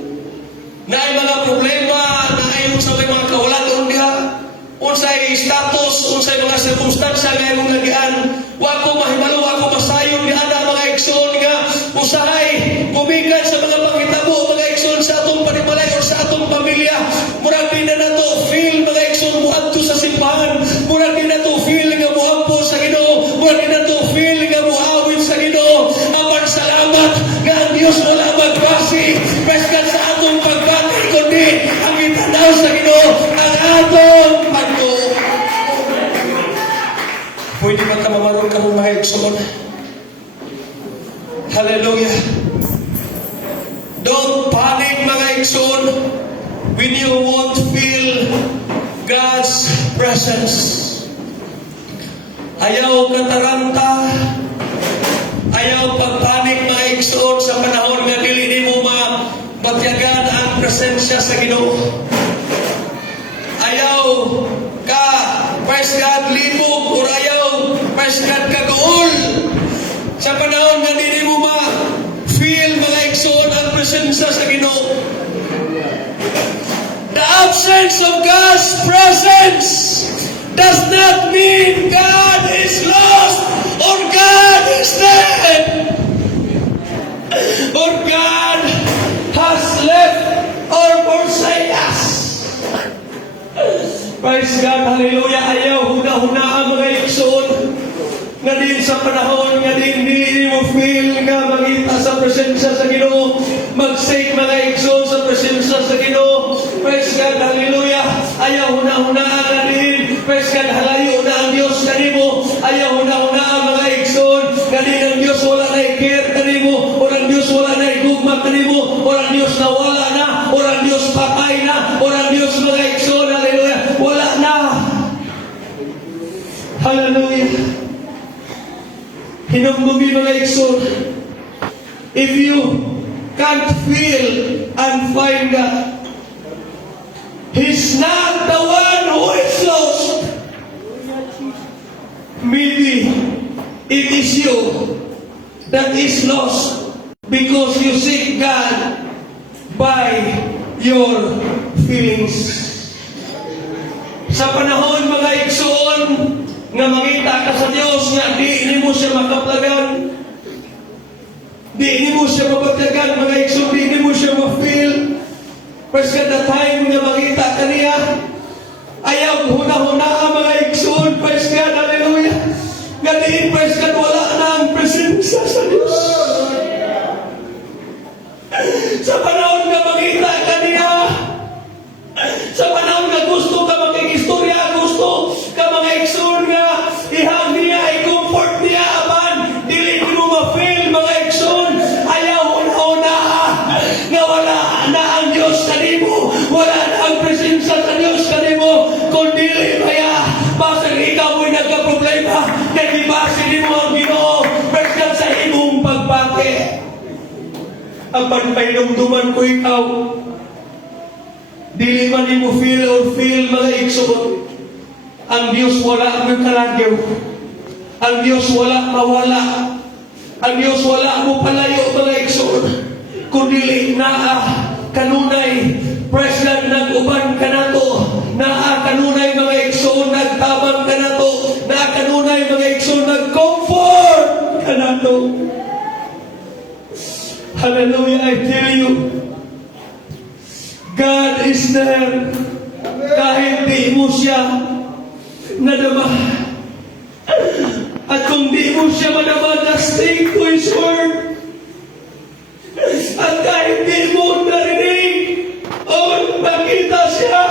Na ay mga problema, na ay sa mga kawalan diha, unsay status, unsay mga sirkumstansya nga imong nagian. Wa ako mahibalo, wa ako masayo diha na mga igsoon nga usahay gumikan sa mga panghitabo, mga igsoon sa atong panimalay o sa atong pamilya. Murag din na nato feel mga igsoon muadto sa simbahan. Murag din nato feel nga muampo sa Ginoo. Murag din nato feel nga muawit sa Ginoo. Apan salamat nga ang Dios wala magbasi. Praise God sa atong pagbati kundi ang itanaw sa Ginoo ang atong pagtuo. Pwede ba ka mamaroon ka mong mga igsoon? Hallelujah. Don't panic mga igsoon when you won't feel God's presence. Ayaw kataranta, ayaw pagpanik mga igsoon sa panahon nga dili mo mapatyagan ang presensya sa Ginoo. Ayaw ka, praise God, libog o ayaw, praise God, kagool sa panahon nga dili mo ma-feel mga igsoon ang presensya sa Ginoo. The absence of God's presence does not mean God is lost or God is dead or God has left or forsake us. Praise God, hallelujah. Ayaw huna-huna ang mga igsoon nga din sa panahon nga din hindi mo feel nga magita sa presensya sa Ginoo. Mag-sake mga igsoon sa presensya sa Ginoo. Praise God, hallelujah. Ayaw huna-huna nga din. Praise God, halayo na ang Diyos kanimo. Ayaw huna-huna ang mga igsoon nga din ang Diyos wala na i-care kanimo. O ang Diyos wala na i-gugma kanimo. O ang Diyos na wala na. O ang Diyos patay na. O ang Diyos mga igsoon, hallelujah, wala na. Hallelujah. sinambugi mga igsoon. If you can't feel and find God, He's not the one who is lost. Maybe it is you that is lost because you seek God by your feelings. Sa panahon mga igsoon nga mangita ka sa Dios nga di mo siya makaplagan, di mo siya mapaglagan mga igsoon, di mo siya ma-feel. Pero kada time nga mangita ka niya, ayaw huna-huna mga igsoon. Praise God, hallelujah. Gadiin, praise God, wala na ang presensya sa Diyos. Sa panahon nga makita ka niya, sa panahon nga gusto ka makikistorya, gusto ka mga igsoon nga, ihang niya, i-comfort niya, aban, dili mo ma-feel mga igsoon, ayaw huna-huna, nga wala na ang Diyos kanimo, wala na ang presensya sa Diyos kanimo, kung dili kaya, basag ikaw mo'y nagka-problema, nagibasi mo ang Ginoo, berkan sa imong pagbati. Ang pagpainumduman ko ikaw, dili man mo feel mga igsoon. Ang Diyos wala mo kalagyaw. Ang Diyos wala mawala. Ang Diyos wala mo palayo mga igsoon. Kung dili naa kanunay, present nag-uban ka na to, naa kanunay mga igsoon, nagtabang ka na to, naa kanunay mga igsoon, nag-comfort ka na to. Hallelujah, I tell you, God is there. Kahit di mo siya nadama. At kung di mo siya madama, stick to His Word. At kahit di mo narinig o makita siya,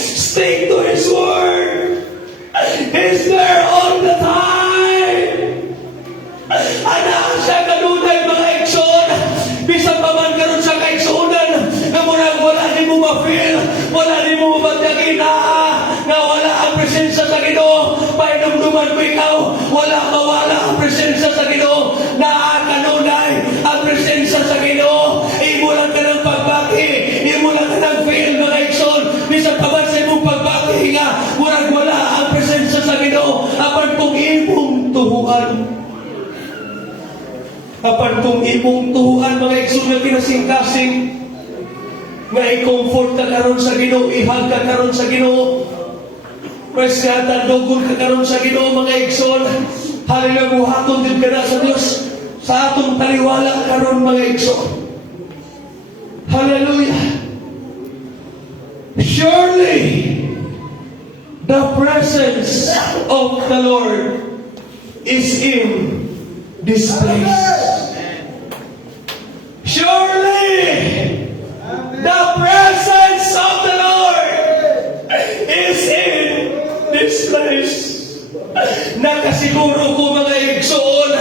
stick to His Word. He's there all the time. Anak siya kanunay mga igsoon. Bisang pa man karon sa kaigsuunan, na murag wala ni mo ma-feel, wala ni mo mabagdagin na wala ang presensya sa Ginoo. Painumduman ko ikaw, wala mawala ang presensya sa Ginoo. Kanunay ang presensya sa Ginoo. Imo lang ka ng pagbati, imo lang ka ng feel mga igsoon. Bisang pa man sa imong pagbati nga, murag wala ang presensya sa Ginoo. Apan kung imong tuhuan, apan kung imong tuhuan mga igsoon nga kinasing-kasing, nga i-comfort ka karon sa Ginoo, ihag ka karon sa Ginoo, praise God, tandugol ka karon sa Ginoo mga igsoon. Hallelujah, buhaton din ka na sa Diyos sa atong taliwala karon mga igsoon. Hallelujah. Surely the presence of the Lord is in this place. Surely the presence of the Lord is in this place. Nakasiguro ko mga igsoon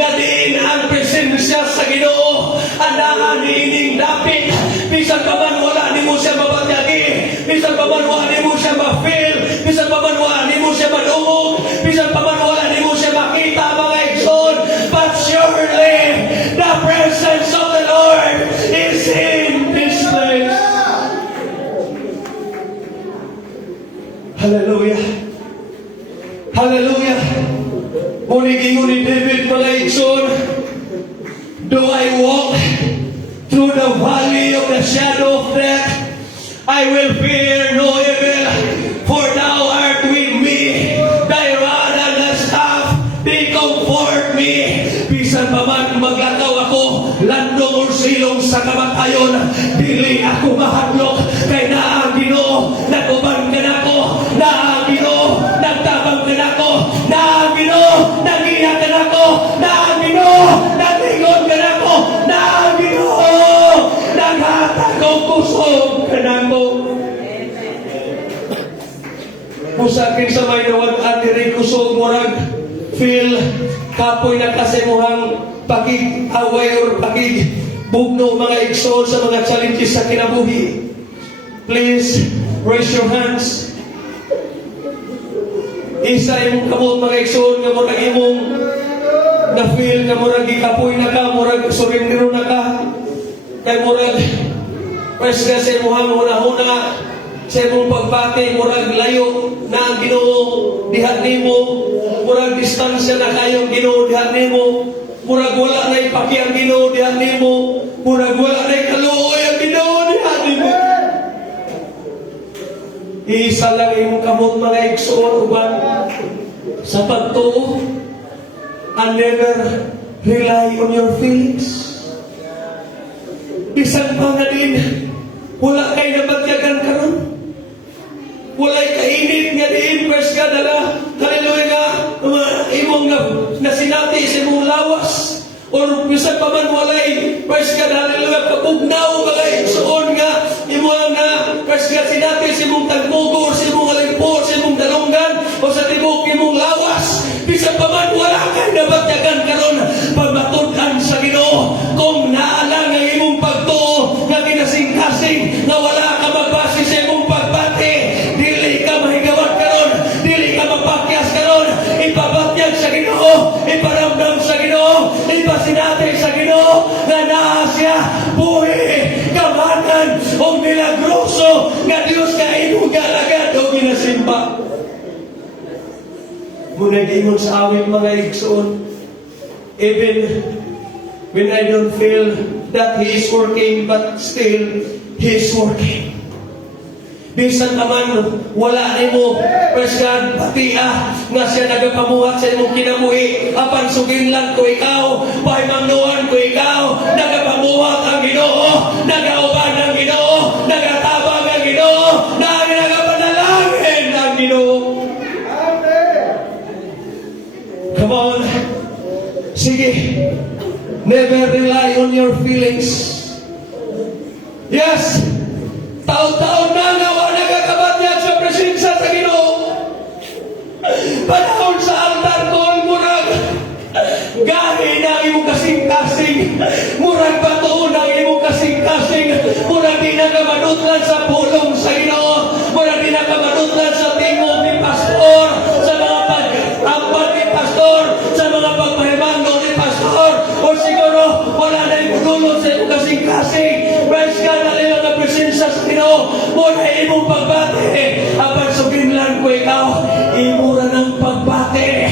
nga diin ang presensya sa Ginoo, anaan niining dapit. Bisan pa man wala ni mo siya mabatyagi, bisan pa man wala ni mo siya ma-feel, bisan pa man wala ni mo siya madungog, bisan pa man wala ni mo siya makita mga igsoon. But surely the presence of the Lord is in this place. Hallelujah. Hallelujah. Unigingon ni David mga igsoon, do I walk through the valley of the shadow of death, I will fear no evil, for thou art with me, thy rod and thy staff, they comfort me. Bisan pa man maglakaw ako, landong o silong sa kamatayon, dili ako mahadlok, kay naa ang Ginoo, naguban ka nako, naa ang Ginoo, nagtabang ka nako, naa ang Ginoo, nagiya ka nako, naa ang Ginoo, naglingon ka nako, naa ang Ginoo, naghatag o kusog ka nako. Kung sa akin sa may nawag-an diri kusog murag feel kapoy na kasimuhang pakig-away or pakig-bugno mga igsoon sa mga challenges sa kinabuhi. Please raise your hands. Isa imong kamot mga igsoon nga murag imong na feel na murag gikapoy na ka, murag surrender na ka, kay murag press ka sa imuhang una-una, sa imong pagbati, murag layo na ang Ginoo diha nimo, murag distansya na kayo ang Ginoo diha nimo, murag wala na ipaki ang Ginoo diha nimo, murag wala na kaluoy ang Ginoo diha nimo. Isa lang imong kamot mga igsoon uban sa pagtuo, and never rely on your feelings. Bisan pa nga din, wala kay nabatyagan karon. Walay kainit nga din, praise God, hallelujah nga, imong na sinati sa imong lawas. Or bisan pa man walay, praise God, hallelujah, kapugnaw mga igsoon nga, imong nga, praise God, sinati sa imong tagmugo, sa imong alimpo, sa imong dalunggan, o sa tibok imong lawas. Bisan pa man wala kay nabatyagan karon, pagmatudan sa Ginoo, kung naala nga imong pagtuo, nga kinasing-kasing, na wala ka magbase sa imong pagbati, dili ka mahigawat karon, dili ka mapakyas karon, ipabatyag sa Ginoo, iparamdam sa Ginoo, ipasinati sa Ginoo, na naa siya, buhi, kamanan, o milagroso, nga Diyos ka imong galagad o ginasimba. Muna gingon sa awit mga igsoon, even when I don't feel that He is working, but still He is working. Bisan naman, wala nimo, praise God, batia, nga siya nagapamuhat sa imong kinabuhi, apan sugin lang ko ikaw, pahimangnuan ko ikaw, nagapamuhat ang Ginoo, nagauban ang Ginoo, nagatabang ang Ginoo, nagapanalangin ang Ginoo. Come on. Sige. Never rely on your feelings. Yes. Taon-taon na nawa nagakabatyag sa presensya sa Ginoo. Panahon sa altar tol, murag gahi na imong kasing-kasing. Murag bato na imong kasing-kasing. Murag di na kamanutlan sa pulong sa Ginoo. Murag di na kamanutlan sa tingog ni pastor, sa mga pag-ampan ni pastor, sa mga pagpahimangno ni pastor, o siguro wala na yung dulot sa imong kasing-kasing. Praise God, hallelujah, na presensya sa Ginoo. Muna imong pagbati, apan sugin lang ko ikaw, imura ng pagbati,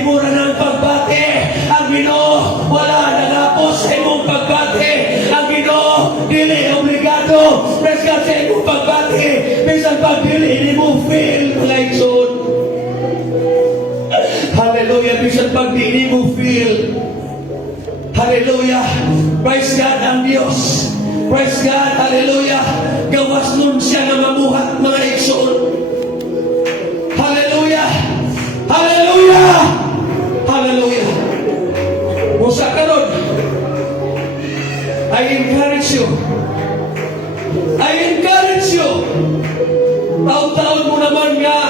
imura ng pagbati. Ang Ginoo wala nagapos sa imong pagbati. Ang Ginoo dili obligado, praise God, sa imong pagbati. Bisan pag dili mo feel like so. Hallelujah, bisan pag dili mo feel. Hallelujah, praise God ang Diyos. Praise God, hallelujah. Gawas nun siya na mamuhat mga igsoon. Hallelujah, hallelujah, hallelujah. Musa karon, I encourage you. Taon-taon mo naman nga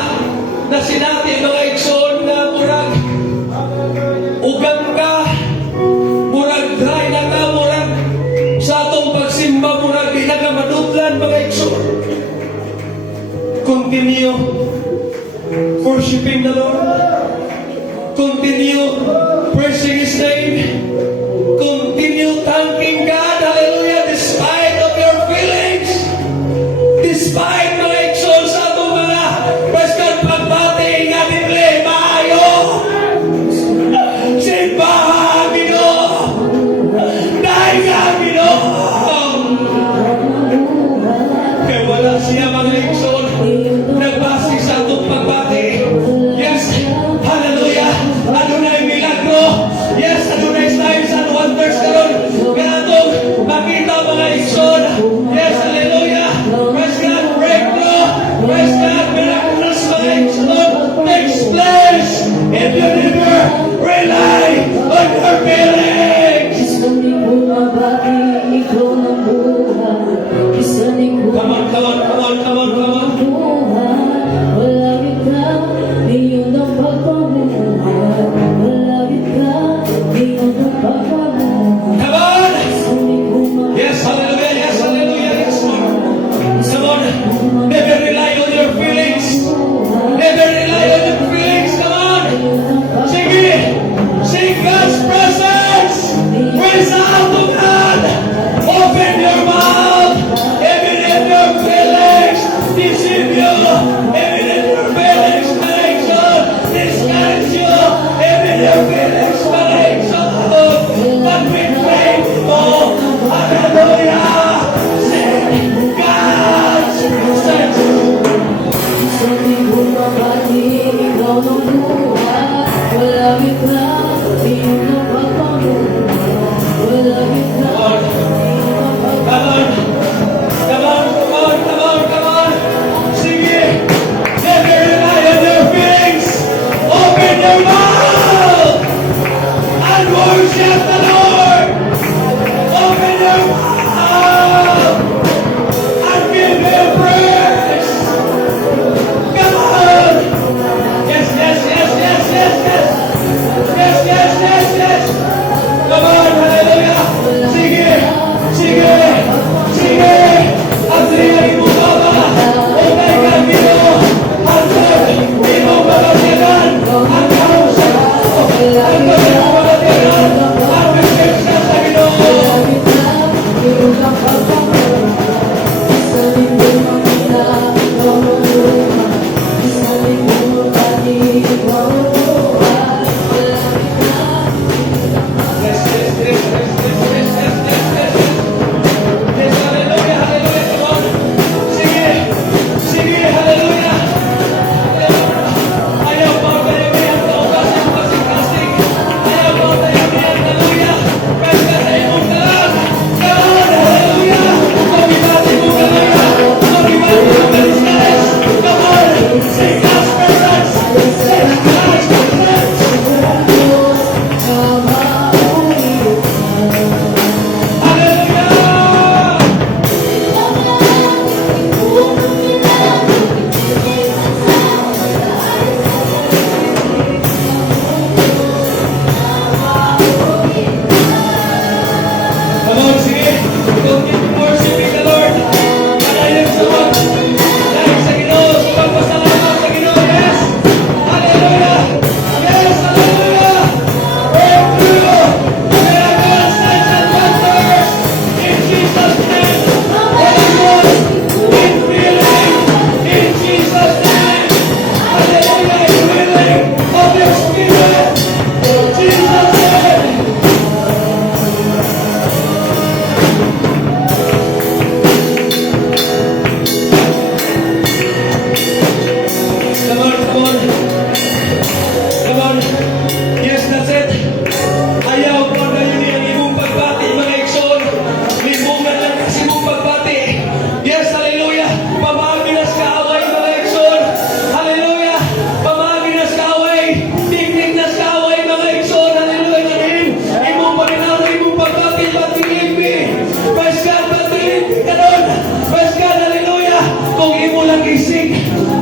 na sinati mga igsoon na murag ugang ka, murag dry na ka, murag sa atong pagsimba, murag di na ka madudlan mga igsoon. Continue worshiping the Lord. Continue praising His name. Continue thanking God, hallelujah, despite of your feelings, despite mga igsoon sa atong mga praise God pagbati nga bibli maayo. Simbahan Ginoo, dahil nga Ginoo, kaya wala siya mga igsoon nagbasi sa atong pagbati. Yes, hallelujah, adunay milagro. Yes, adunay signs and wonders karon nga atong makita mga igsoon. Yes, hallelujah, praise God, breakthrough, praise God, miraculous mga igsoon takes place if you never rely on your feelings. Come on. Come on! Yes, hallelujah, yes, Lord. Come on, never rely on your feelings. Never rely on your feelings, come on! Sing it! Sing God's praise!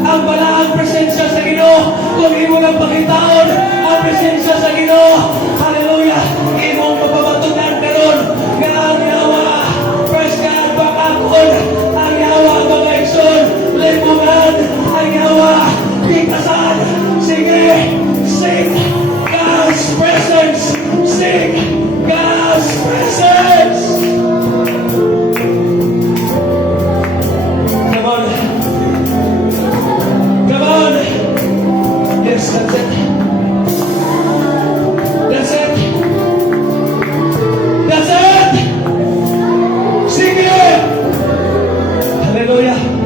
ang balaang presensya sa Ginoo. Kung imo nang pakitaon ang presensya sa Ginoo, hallelujah, imong mapabatunan karon nga ang yawa, first God bakakon, ang yawa mga igsoon, limungan, ang yawa, tikasan, sige, sing God's presence, sing God's presence. Come on. Come on. Yes, that's it. That's it. That's it. Sing it. Hallelujah.